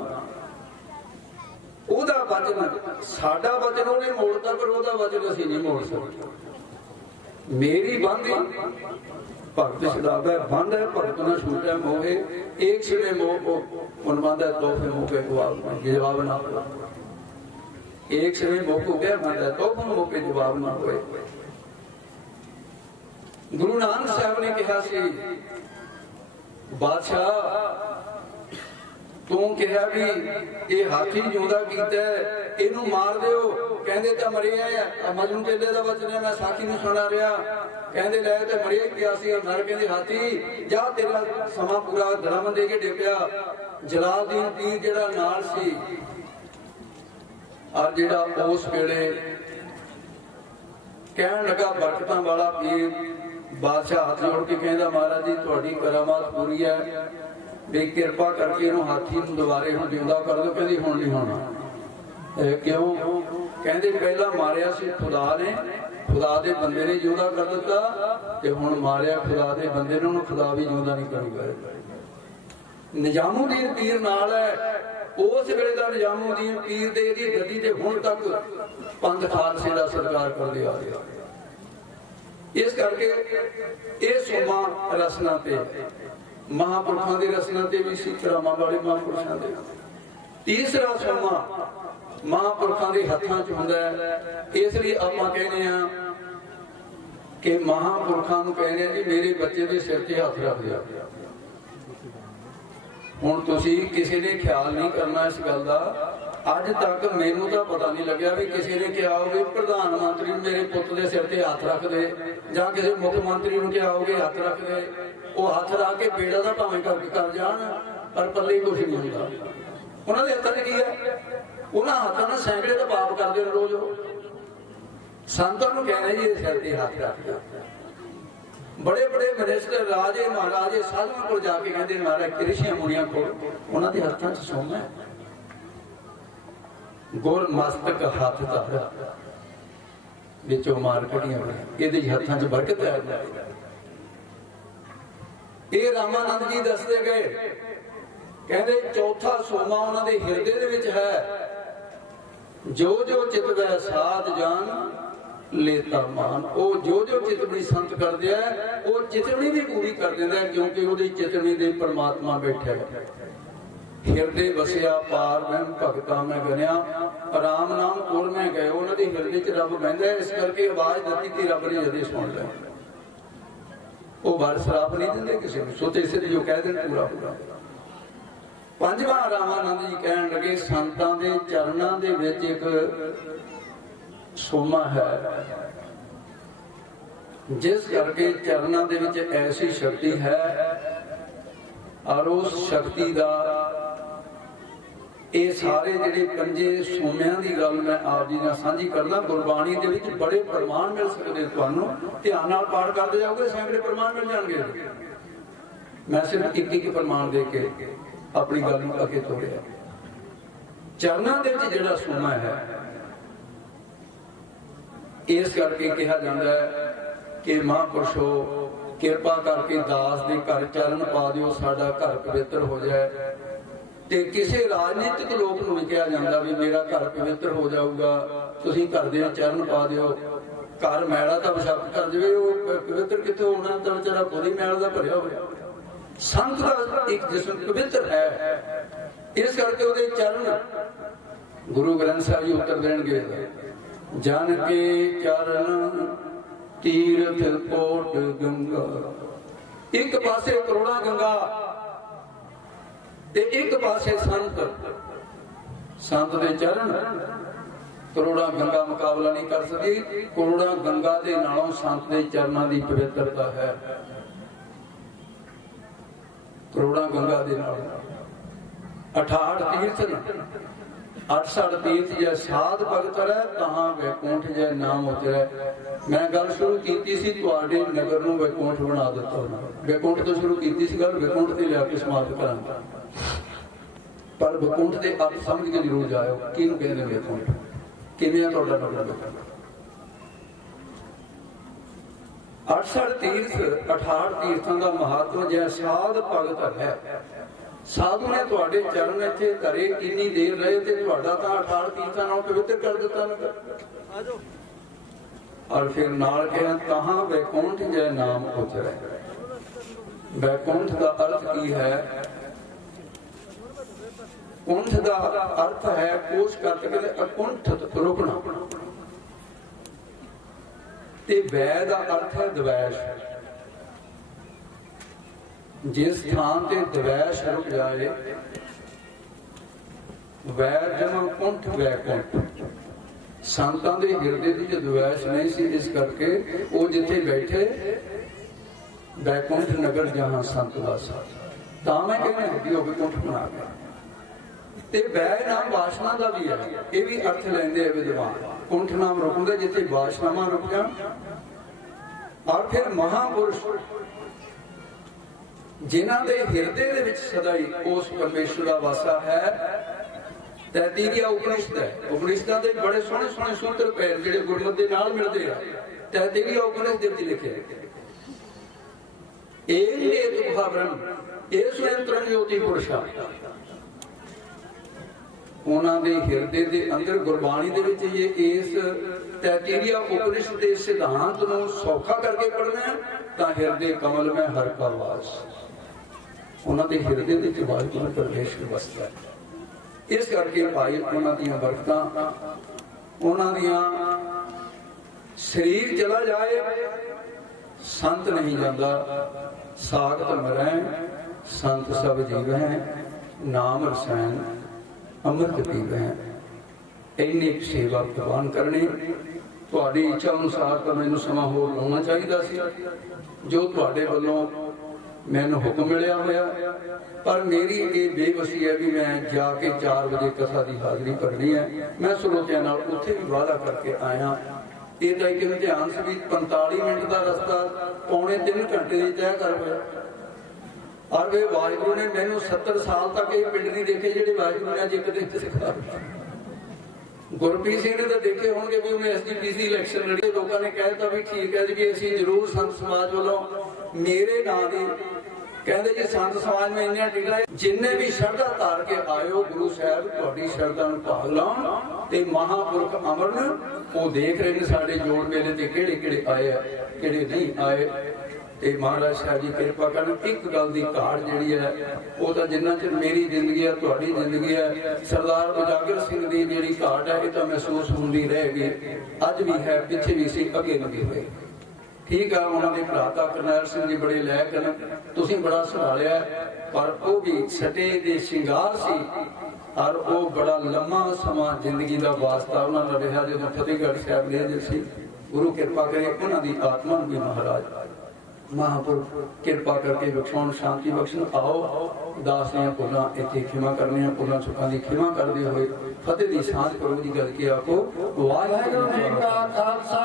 ਉਹਦਾ ਵਚਨ ਸਾਡਾ ਵਚਨ ਉਹਨੇ ਮੋੜਤਾ, ਪਰ ਉਹਦਾ ਵਚਨ ਅਸੀਂ ਨਹੀਂ ਮੋੜ ਸਕਦੇ। ਮੇਰੀ ਬੰਦੀ ਭਗਤ ਛਡਾਵੇ ਬੰਦ ਹੈ, ਭਗਤ ਨਾ ਛੂਟੇ ਮੋਹੇ, ਇੱਕ ਸਿਰੇ ਮੋਹ ਕੋ ਮਨਵਾਦਾ ਤੋਹਫੇ ਮੋਹੇ ਜਵਾਬ ਨਾ ਹੋਵੇ। एक समय मौको गया माना तो मौके जवाब ना होए। गुरु नानक साहब ने कहा सी बादशाह तू कहा भी ये हाथी जिंदा कीता इनू मार दियो, कहंदे तां मरिया है। मजनू चेले दा वचन है, मैं साखी नूं सुना रहा, कहंदे ले ते मरिया गया सी। नर कहंदे हाथी जा तेरा समा पूरा धर्म दे के डिप्या। जलालुद्दीन पीर जेड़ा नाल सी और जेड़ा उस वेले कहन लगा बरकतां वाला पीर, बादशाह हाथ जोड़ के कहंदा महाराज जी तुहाडी करामात पूरी है, बे किरपा करके इहनूं हाथी नूं दुबारे हुण जिंदा कर दो। कहंदी हुण नहीं होना। क्यों? कहंदे पहला मारिया सी खुदा ने, खुदा दे बंदे ने जिंदा कर दिता, ते हुण मारिया खुदा दे बंदे ने, उहनूं खुदा भी जिंदा नहीं करेगा। निजामुद्दीन पीर नाल है, उस वेले का निजामुद्दीन पीर दे दी गद्दी ते हुण तक पंथ खालसे दा सत्कार करदे आ रहा। इस करके ये सोमा रसना ते महापुरुषां दी रसना ते भी सी, करामां वाले महापुरुषां दे। तीसरा सोमा महापुरुषां दे हत्थां च हुंदा है। इसलिए आपां कहने आ कि महापुरुषां नूं कहने आ जी मेरे बच्चे दे सिर ते हत्थ रख दिया। ਹੁਣ ਤੁਸੀਂ ਕਿਸੇ ਨੇ ਖਿਆਲ ਨਹੀਂ ਕਰਨਾ ਇਸ ਗੱਲ ਦਾ। ਅੱਜ ਤੱਕ ਮੈਨੂੰ ਤਾਂ ਪਤਾ ਨਹੀਂ ਲੱਗਿਆ ਵੀ ਕਿਸੇ ਨੇ ਕਿਹਾ ਹੋਵੇ ਪ੍ਰਧਾਨ ਮੰਤਰੀ ਮੇਰੇ ਪੁੱਤ ਦੇ ਸਿਰ ਤੇ ਹੱਥ ਰੱਖ ਦੇ, ਜਾਂ ਕਿਸੇ ਮੁੱਖ ਮੰਤਰੀ ਨੂੰ ਕਿਹਾ ਹੋਵੇ ਹੱਥ ਰੱਖ ਦੇ। ਉਹ ਹੱਥ ਰੱਖ ਕੇ ਬੇੜਾ ਦਾ ਭਾਵੇਂ ਕਰ ਜਾਣ, ਪਰ ਪੱਲੇ ਕੁਝ ਨਹੀਂ ਹੁੰਦਾ। ਉਹਨਾਂ ਦੇ ਹੱਥਾਂ 'ਚ ਕੀ ਹੈ? ਉਹਨਾਂ ਹੱਥਾਂ ਨਾਲ ਸੈਂਕੜੇ ਦਾ ਪਾਪ ਕਰਦੇ ਨੇ ਰੋਜ਼। ਸੰਤਾਂ ਨੂੰ ਕਹਿੰਦੇ ਜੀ ਸਿਰ ਤੇ ਹੱਥ ਰੱਖ ਦਿਓ। बड़े बड़े मिनिस्टर राजे महाराजे साधुओं को जाके कहते महाराज कृषियां मुनिया को, उन्होंने हाथों च सोना गुर मस्तक हाथ धर विचों मार कढ़ियां, ये हाथों च बरकत है। ये रामानंद जी दसते गए, कहते चौथा सोमा उन्होंने हिरदे दे विच है, जो जो चित वै साध जान लेता मान। वो जो जो चितवनी संत कर दिया वो चितवनी भी पूरी कर देता है, क्योंकि वो चितवनी दे परमात्मा बैठा है। हिरदे वसिया पार मैं भगता मैं गनिया, राम नाम कोल मैं गए, उन्होंने हिरदे च रब बहिंदा है। इस करके आवाज दी थी रब ने जदे सुन लिया। वो वर शराब नहीं देंगे किसी को, सो इसे जो कह दें पूरा पूरा। पंजवां रामानंद जी कहन लगे संतां दे चरणां दे विच एक सोमा है, जिस करके चरणों दे विच ऐसी शक्ति है, और उस शक्ति का ਇਹ ਸਾਰੇ ਜਿਹੜੇ ਪੰਜੇ ਸੋਮਿਆਂ ਦੀ ਗੱਲ ਮੈਂ ਆਪ ਜੀ ਨਾਲ ਸਾਂਝੀ ਕਰਦਾ। ਗੁਰਬਾਣੀ ਦੇ ਵਿੱਚ ਬੜੇ ਪ੍ਰਮਾਣ ਮਿਲ ਸਕਦੇ, ਤੁਹਾਨੂੰ ਧਿਆਨ ਨਾਲ ਪਾਠ ਕਰਦੇ ਜਾਓਗੇ ਸੈਂਕੜੇ ਪ੍ਰਮਾਣ ਮਿਲ ਜਾਣਗੇ। ਮੈਂ ਸਿਰਫ ਇੱਕ ਪ੍ਰਮਾਣ ਦੇ ਕੇ ਆਪਣੀ ਗੱਲ ਨੂੰ ਅੱਗੇ ਤੋੜਿਆ। ਚਰਨਾਂ ਦੇ ਵਿੱਚ ਜਿਹੜਾ ਸੋਮਾ ਹੈ, ਇਸ ਕਰਕੇ ਕਿਹਾ ਜਾਂਦਾ ਹੈ ਕਿ ਮਹਾਂਪੁਰਸ਼ੋ ਕਿਰਪਾ ਕਰਕੇ ਦਾਸ ਦੇ ਘਰ ਚਰਨ ਪਾ ਦਿਓ, ਸਾਡਾ ਘਰ ਪਵਿੱਤਰ ਹੋ ਜਾਏ। ਤੇ ਕਿਸੇ ਰਾਜਨੀਤਿਕ ਲੋਕ ਨੂੰ ਵੀ ਕਿਹਾ ਜਾਂਦਾ ਵੀ ਮੇਰਾ ਘਰ ਪਵਿੱਤਰ ਹੋ ਜਾਊਗਾ, ਤੁਸੀਂ ਘਰ ਦੇ ਚਰਨ ਪਾ ਦਿਓ। ਘਰ ਮੈਲਾ ਤਾਂ ਬਸ਼ੱਕ ਕਰ ਜਾਵੇ, ਉਹ ਪਵਿੱਤਰ ਕਿੱਥੋਂ ਹੋਣਾ, ਤਾਂ ਵਿਚਾਰਾ ਪੂਰੀ ਮੈਲ ਦਾ ਭਰਿਆ ਹੋਇਆ। ਸੰਤ ਦਾ ਇੱਕ ਜਿਸਮ ਪਵਿੱਤਰ ਹੈ, ਇਸ ਕਰਕੇ ਉਹਦੇ ਚਰਨ ਗੁਰੂ ਗ੍ਰੰਥ ਸਾਹਿਬ ਜੀ ਉੱਤਰ ਦੇਣਗੇ, ਜਨ ਕੇ ਚਰਨ ਤੀਰਥ ਕੋਟ ਗੰਗਾ। ਇੱਕ ਪਾਸੇ ਕਰੋੜਾਂ ਗੰਗਾ ਤੇ ਇੱਕ ਪਾਸੇ ਸੰਤ ਦੇ ਚਰਨ। ਕਰੋੜਾਂ ਗੰਗਾ ਮੁਕਾਬਲਾ ਨਹੀਂ ਕਰ ਸਕਦੀ, ਕਰੋੜਾਂ ਗੰਗਾ ਦੇ ਨਾਲੋਂ ਸੰਤ ਦੇ ਚਰਨਾਂ ਦੀ ਪਵਿੱਤਰਤਾ ਹੈ। ਕਰੋੜਾਂ ਗੰਗਾ ਦੇ ਨਾਲ 68 ਤੀਰਥ 68 ਤੀਰਥ ਜੈ ਸਾਧ ਭਗਤ ਰਹਿ, ਤਹਾਂ ਵੈਕੁੰਠ ਜੈ ਨਾਮ ਉਤਰੈ। ਮੈਂ ਗੱਲ ਸ਼ੁਰੂ ਕੀਤੀ ਸੀ ਤੁਹਾਡੇ ਨਗਰ ਨੂੰ ਵੈਕੁੰਠ ਬਣਾ ਦਿੱਤਾ। ਵੈਕੁੰਠ ਤੋਂ ਸ਼ੁਰੂ ਕੀਤੀ ਸੀ ਗੱਲ, ਵੈਕੁੰਠ ਤੇ ਲਿਆ ਕੇ ਸਮਾਪਤ ਕਰਾਂਗਾ। ਪਰ ਵੈਕੁੰਠ ਦੇ ਅਰਥ ਸਮਝ ਕੇ ਜ਼ਰੂਰ ਜਾਇਓ, ਕਿਹਨੂੰ ਕਹਿੰਦੇ ਵੈਕੁੰਠ, ਕਿਵੇਂ ਆ ਤੁਹਾਡਾ ਨਗਰ। 68 ਤੀਰਥ 68 ਤੀਰਥਾਂ ਦਾ ਮਹੱਤਵ ਜੈ ਸਾਧ ਭਗਤ ਹੈ। ਸਾਧੂ ਨੇ ਤੁਹਾਡੇ ਚਰਨ ਇੱਥੇ ਧਰੇ, ਇੰਨੀ ਦੇਰ ਰਹੇ ਤੇ ਤੁਹਾਡਾ ਤਾਂ 68 ਤੀਰਥਾਂ ਨਾਲ ਪਵਿੱਤਰ ਕਰ ਦਿੱਤਾ ਨਗਰ। ਔਰ ਫਿਰ ਨਾਲ ਕਿਹਾ ਤਹਾਂ ਵੈਕੁੰਠ ਜੈ ਨਾਮ ਉਤਰੈ। ਵੈਕੁੰਠ ਦਾ ਅਰਥ ਕੀ ਹੈ? ਕੁੰਠ ਦਾ ਅਰਥ ਹੈ ਕੋਸ਼ ਕਰਕੇ ਕਹਿੰਦੇ ਅਕੁੰਠ ਰੁਕਣਾ, ਤੇ ਵੈ ਦਾ ਅਰਥ ਹੈ ਦਵੈਸ਼। ਜਿਸ ਥਾਂ ਤੇ ਦਵੈਸ਼ ਰੁਕ ਜਾਏ, ਵੈ ਜਮਾ ਕੁੰਠ ਵੈਕੁੰਠ। ਸੰਤਾਂ ਦੇ ਹਿਰਦੇ ਦੀ ਦਵੈਸ਼ ਨਹੀਂ ਸੀ, ਇਸ ਕਰਕੇ ਉਹ ਜਿੱਥੇ ਬੈਠੇ ਵੈਕੁੰਠ ਨਗਰ ਜਹਾਂ ਸੰਤ ਵਾਸਾ, ਤਾਂ ਮੈਂ ਕਹਿੰਦਾ ਕਿ ਉਹ ਵੈਕੁੰਠ ਬਣਾ ਗਿਆ। ਤੇ ਵੈ ਨਾਮ ਵਾਸ਼ਨਾ ਦਾ ਵੀ ਹੈ, ਇਹ ਵੀ ਅਰਥ ਲੈਂਦੇ ਆ ਵਿਦਵਾਨ। ਕੁੰਠ ਨਾਮ ਰੁਕੂਗਾ ਜਿੱਥੇ ਵਾਸ਼ਨਾਵਾਂ ਰੁਕ ਜਾਣ। ਔਰ ਫਿਰ ਮਹਾਪੁਰਸ਼ ਜਿਨ੍ਹਾਂ ਦੇ ਹਿਰਦੇ ਦੇ ਵਿੱਚ ਸਦਾ ਹੀ ਉਸ ਪਰਮੇਸ਼ਵਰ ਦਾ ਵਾਸਾ ਹੈ। ਤੈਤੀਰੀਆ ਉਪਨਿਸ਼ਦ ਹੈ, ਉਪਨਿਸ਼ਦਾਂ ਦੇ ਬੜੇ ਸੋਹਣੇ ਸੋਹਣੇ ਸੂਤਰ ਪਏ ਜਿਹੜੇ ਗੁਰਮਤਿ ਦੇ ਨਾਲ ਮਿਲਦੇ ਆ। ਤੈਤੀਰੀਆ ਉਪਨਿਸ਼ਦ ਦੇ ਵਿੱਚ ਲਿਖਿਆ ਏਕ ਤੁਖਾ ਬ੍ਰਹਮ ਏ ਸਵੈੰਤਰੰ ਜੋਤੀ ਪੁਰਸ਼ਾ। ਉਹਨਾਂ ਦੇ ਹਿਰਦੇ ਦੇ ਅੰਦਰ ਗੁਰਬਾਣੀ ਦੇ ਵਿੱਚ ਇਸ ਤੈਤੀਰੀਆ ਉਪਨਿਸ਼ਦ ਦੇ ਸਿਧਾਂਤ ਨੂੰ ਸੌਖਾ ਕਰਕੇ ਪੜ੍ਹਨਾ ਤਾਂ ਹਿਰਦੇ ਕਮਲ ਮੈਂ ਹਰ ਕਾ ਵਾਸ। ਉਹਨਾਂ ਦੇ ਹਿਰਦੇ ਦੇ ਵਿੱਚ ਵਾਹਿਗੁਰੂ ਪਰਮੇਸ਼ਵਰ ਵਸਦਾ ਹੈ। ਇਸ ਕਰਕੇ ਭਾਈ ਉਹਨਾਂ ਦੀਆਂ ਬਰਕਤਾਂ, ਉਹਨਾਂ ਦੀਆਂ ਸਰੀਰ ਚਲਾ ਜਾਏ ਸੰਤ ਨਹੀਂ ਜਾਂਦਾ। ਸਾਖਤ ਮਰੈ ਸੰਤ ਸਭ ਜੀਵੈ, ਨਾਮ ਰਸੈਨ ਅੰਮ੍ਰਿਤ ਪੀਵੈ। ਇੰਨੀ ਸੇਵਾ ਪ੍ਰਵਾਨ ਕਰਨੀ ਤੁਹਾਡੀ ਇੱਛਾ ਅਨੁਸਾਰ ਤਾਂ ਮੈਨੂੰ ਸਮਾਂ ਹੋਰ ਲਾਉਣਾ ਚਾਹੀਦਾ ਸੀ, ਜੋ ਤੁਹਾਡੇ ਵੱਲੋਂ ਮੈਨੂੰ ਹੁਕਮ ਮਿਲਿਆ ਹੋਇਆ। ਪਰ ਮੇਰੀ ਇਹ ਬੇਵਸੀ ਹੈ ਵੀ ਮੈਂ ਜਾ ਕੇ 4 ਵਜੇ ਕਥਾ ਦੀ ਹਾਜ਼ਰੀ ਭਰਨੀ ਹੈ। ਮੈਂ ਸਰੋਤਿਆਂ ਨਾਲ ਉੱਥੇ ਵੀ ਵਾਅਦਾ ਕਰਕੇ ਆਇਆ। ਇਹ ਤਾਂ ਇੱਕ ਇਮਤਿਹਾਨ ਸੀ ਵੀ 45 ਮਿੰਟ ਦਾ ਰਸਤਾ ਪੌਣੇ 3 ਘੰਟੇ ਦੇ ਤੈਅ ਕਰ ਹੋਇਆ। ਔਰ ਵੇ ਵਾਹਿਗੁਰੂ ਨੇ ਮੈਨੂੰ 70 ਸਾਲ ਤੱਕ ਇਹ ਪਿੰਡ ਨਹੀਂ ਦੇਖੇ ਜਿਹੜੇ ਵਾਹਿਗੁਰੂ ਨੇ ਅੱਜ ਇੱਕ ਦਿਨ ਸਿਖਾ ਦਿੱਤਾ। ਗੁਰਪ੍ਰੀਤ ਸਿੰਘ ਨੇ ਤਾਂ ਦੇਖੇ ਹੋਣਗੇ ਵੀ ਉਹਨੇ SGPC ਇਲੈਕਸ਼ਨ ਲੜੀ, ਲੋਕਾਂ ਨੇ ਕਹਿਤਾ ਵੀ ਠੀਕ ਹੈ ਜੀ ਅਸੀਂ ਜ਼ਰੂਰ ਸੰਤ ਸਮਾਜ ਵੱਲੋਂ ਮੇਰੇ ਨਾਂ ਦੀ ਕਹਿੰਦੇ ਜੀ ਸੰਤ ਸਮਾਜ में ਇੰਨੀਆਂ ਟਿਕਟਾਂ ਜਿੰਨੇ ਵੀ ਸ਼ਰਧਾ ਧਾਰ ਕੇ ਆਇਓ ਗੁਰੂ ਸਾਹਿਬ ਤੁਹਾਡੀ ਸ਼ਰਧਾ ਨੂੰ ਭਾਗ ਲਾਉਣ। ਤੇ ਮਹਾਂਪੁਰਖ ਅਮਰਨ ਉਹ ਦੇਖ ਰਹੇ ਨੇ ਸਾਡੇ ਜੋੜ ਮੇਲੇ ਤੇ ਕਿਹੜੇ ਕਿਹੜੇ ਆਏ ਆ ਕਿਹੜੇ ਨਹੀਂ ਆਏ। ਤੇ ਮਹਾਰਾਜ ਸਾਹਿਬ ਜੀ ਕਿਰਪਾ ਕਰਨ। ਇੱਕ ਗੱਲ ਦੀ ਘਾਟ ਜਿਹੜੀ ਹੈ ਉਹ ਤਾਂ ਜਿੰਨਾ ਚਿਰ ਮੇਰੀ ਜ਼ਿੰਦਗੀ ਹੈ ਤੁਹਾਡੀ ਜ਼ਿੰਦਗੀ ਹੈ, ਸਰਦਾਰ ਉਜਾਗਰ ਸਿੰਘ ਦੀ ਜਿਹੜੀ ਘਾਟ ਹੈ ਇਹ ਤਾਂ ਮਹਿਸੂਸ ਹੁੰਦੀ ਰਹੇਗੀ। ਅੱਜ ਵੀ ਹੈ, ਪਿੱਛੇ ਵੀ ਸੀ, ਅੱਗੇ ਲੱਗੇ ਹੋਏ। ਠੀਕ ਆ, ਉਹਨਾਂ ਦੇ ਭਰਾ ਤਾਂ ਕਰਨੈਲ ਸਿੰਘ ਜੀ ਬੜੇ ਲਾਇਕ ਹਨ, ਤੁਸੀਂ ਬੜਾ ਸੰਭਾਲਿਆ। ਪਰ ਉਹ ਵੀ ਸਟੇ ਦੇ ਸ਼ਿੰਗਾਰ ਸੀ ਔਰ ਉਹ ਬੜਾ ਲੰਮਾ ਸਮਾਂ ਜ਼ਿੰਦਗੀ ਦਾ ਵਾਸਤਾ ਉਹਨਾਂ ਦਾ ਰਿਹਾ ਜਦੋਂ ਫਤਿਹਗੜ੍ਹ ਸਾਹਿਬ ਦੇ ਸੀ। ਗੁਰੂ ਕਿਰਪਾ ਕਰੇ ਉਹਨਾਂ ਦੀ ਆਤਮਾ ਨੂੰ ਵੀ ਮਹਾਰਾਜ ਮਹਾਂਪੁਰਖ ਕਿਰਪਾ ਕਰਕੇ ਬਖਸ਼ਾਉਣ, ਸ਼ਾਂਤੀ ਬਖਸ਼ਣ। ਆਓ ਦਾਸ ਦੀਆਂ ਭੁੱਲਾਂ ਇੱਥੇ ਖਿਮਾ ਕਰਨੀਆਂ, ਭੁੱਲਾਂ ਚੁੱਕਾਂ ਦੀ ਖਿਮਾ ਕਰਦੇ ਹੋਏ ਫਤਿਹ ਦੀ ਸਾਂਝ ਕਰੋ ਜੀ। ਗੱਲ ਕੀ ਆਖੋ, ਵਾਹਿਗੁਰੂ ਜੀ ਕਾ ਖਾਲਸਾ,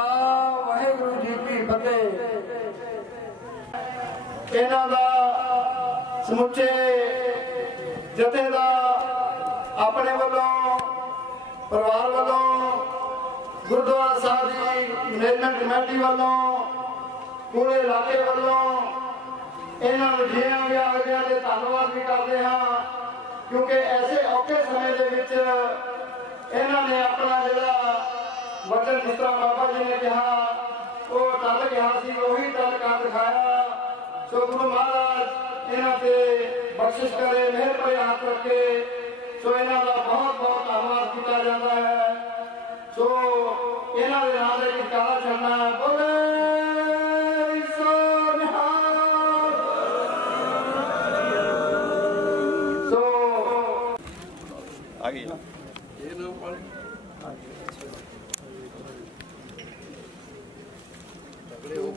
ਵਾਹਿਗੁਰੂ ਜੀ ਕੀ ਫਤਿਹ। ਇਹਨਾਂ ਦਾ ਸਮੁੱਚੇ ਜਥੇ ਦਾ ਆਪਣੇ ਵੱਲੋਂ, ਪਰਿਵਾਰ ਵੱਲੋਂ, ਗੁਰਦੁਆਰਾ ਸਾਹਿਬ ਦੀ ਮੈਨੇਜਮੈਂਟ ਕਮੇਟੀ ਵੱਲੋਂ, ਪੂਰੇ ਇਲਾਕੇ ਵੱਲੋਂ ਇਹਨਾਂ ਨੂੰ ਜੀਆਂ ਵੀ ਆਖਦੇ ਤੇ ਧੰਨਵਾਦ ਵੀ ਕਰਦੇ ਹਾਂ, ਕਿਉਂਕਿ ਐਸੇ ਔਖੇ ਸਮੇਂ ਦੇ ਵਿੱਚ ਇਹਨਾਂ ਨੇ ਆਪਣਾ ਜਿਹੜਾ ਵਚਨ, ਜਿਸ ਤਰ੍ਹਾਂ ਬਾਬਾ ਜੀ ਨੇ ਕਿਹਾ, ਉਹ ਟੱਲ ਕਿਹਾ ਸੀ, ਉਹੀ ਟੱਲ ਕਰ ਦਿਖਾਇਆ। ਸੋ ਗੁਰੂ ਮਹਾਰਾਜ ਇਹਨਾਂ ਤੇ ਬਖਸ਼ਿਸ਼ ਕਰੇ, ਮਿਹਰ ਭਰੇ ਹੱਥ ਰੱਖੇ। ਸੋ ਇਹਨਾਂ ਦਾ ਬਹੁਤ ਬਹੁਤ ਧੰਨਵਾਦ ਕੀਤਾ ਜਾਂਦਾ ਹੈ। ਸੋ ਇਹਨਾਂ ਦੇ ਨਾਲ ਇੱਕ ਕਾਲਾ ਛੱਡਣਾ, ਬੋਲੇ ਸੋ ਨਿਹਾਲ। ਸੋ ਆ ਗਈ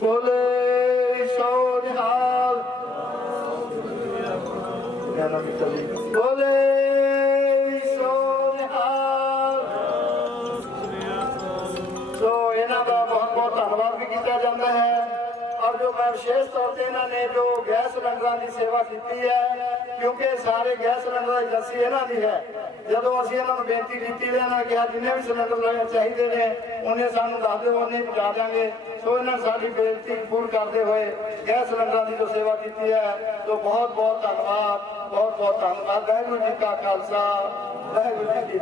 ਬੋਲੇ ਸੋ ਨਿਹਾਲ। ਬੋਲੇ ਸੋ ਨਿਹਾਲ। ਸੋ ਇਹਨਾਂ ਦਾ ਬਹੁਤ ਬਹੁਤ ਧੰਨਵਾਦ ਵੀ ਕੀਤਾ ਜਾਂਦਾ ਹੈ। ਔਰ ਜੋ ਮੈਂ ਵਿਸ਼ੇਸ਼ ਤੌਰ ਤੇ ਇਹਨਾਂ ਨੇ ਜੋ ਗੈਸ ਸਿਲੰਡਰਾਂ ਦੀ ਸੇਵਾ ਕੀਤੀ ਹੈ, ਕਿਉਂਕਿ ਸਾਰੇ ਗੈਸ ਸਿਲੰਡਰਾਂ ਦੀ ਏਜੰਸੀ ਇਹਨਾਂ ਦੀ ਹੈ। ਜਦੋਂ ਅਸੀਂ ਇਹਨਾਂ ਨੂੰ ਬੇਨਤੀ ਕੀਤੀ, ਇਹਨਾਂ ਨੇ ਕਿਹਾ ਜਿੰਨੇ ਵੀ ਸਿਲੰਡਰ ਲੈਣੇ ਚਾਹੀਦੇ ਨੇ ਉਹਨੇ ਸਾਨੂੰ ਦੱਸ ਦਿਓ, ਉਹਨੇ ਪਹੁੰਚਾ ਦਿਆਂਗੇ। ਸੋ ਇਹਨਾਂ ਨੇ ਸਾਡੀ ਬੇਨਤੀ ਪੂਰੀ ਕਰਦੇ ਹੋਏ ਗੈਸ ਸਿਲੰਡਰਾਂ ਦੀ ਜੋ ਸੇਵਾ ਕੀਤੀ ਹੈ, ਸੋ ਬਹੁਤ ਬਹੁਤ ਧੰਨਵਾਦ, ਬਹੁਤ ਬਹੁਤ ਧੰਨਵਾਦ। ਵਾਹਿਗੁਰੂ ਜੀ ਕਾ ਖਾਲਸਾ, ਵਾਹਿਗੁਰੂ ਜੀ ਕੀ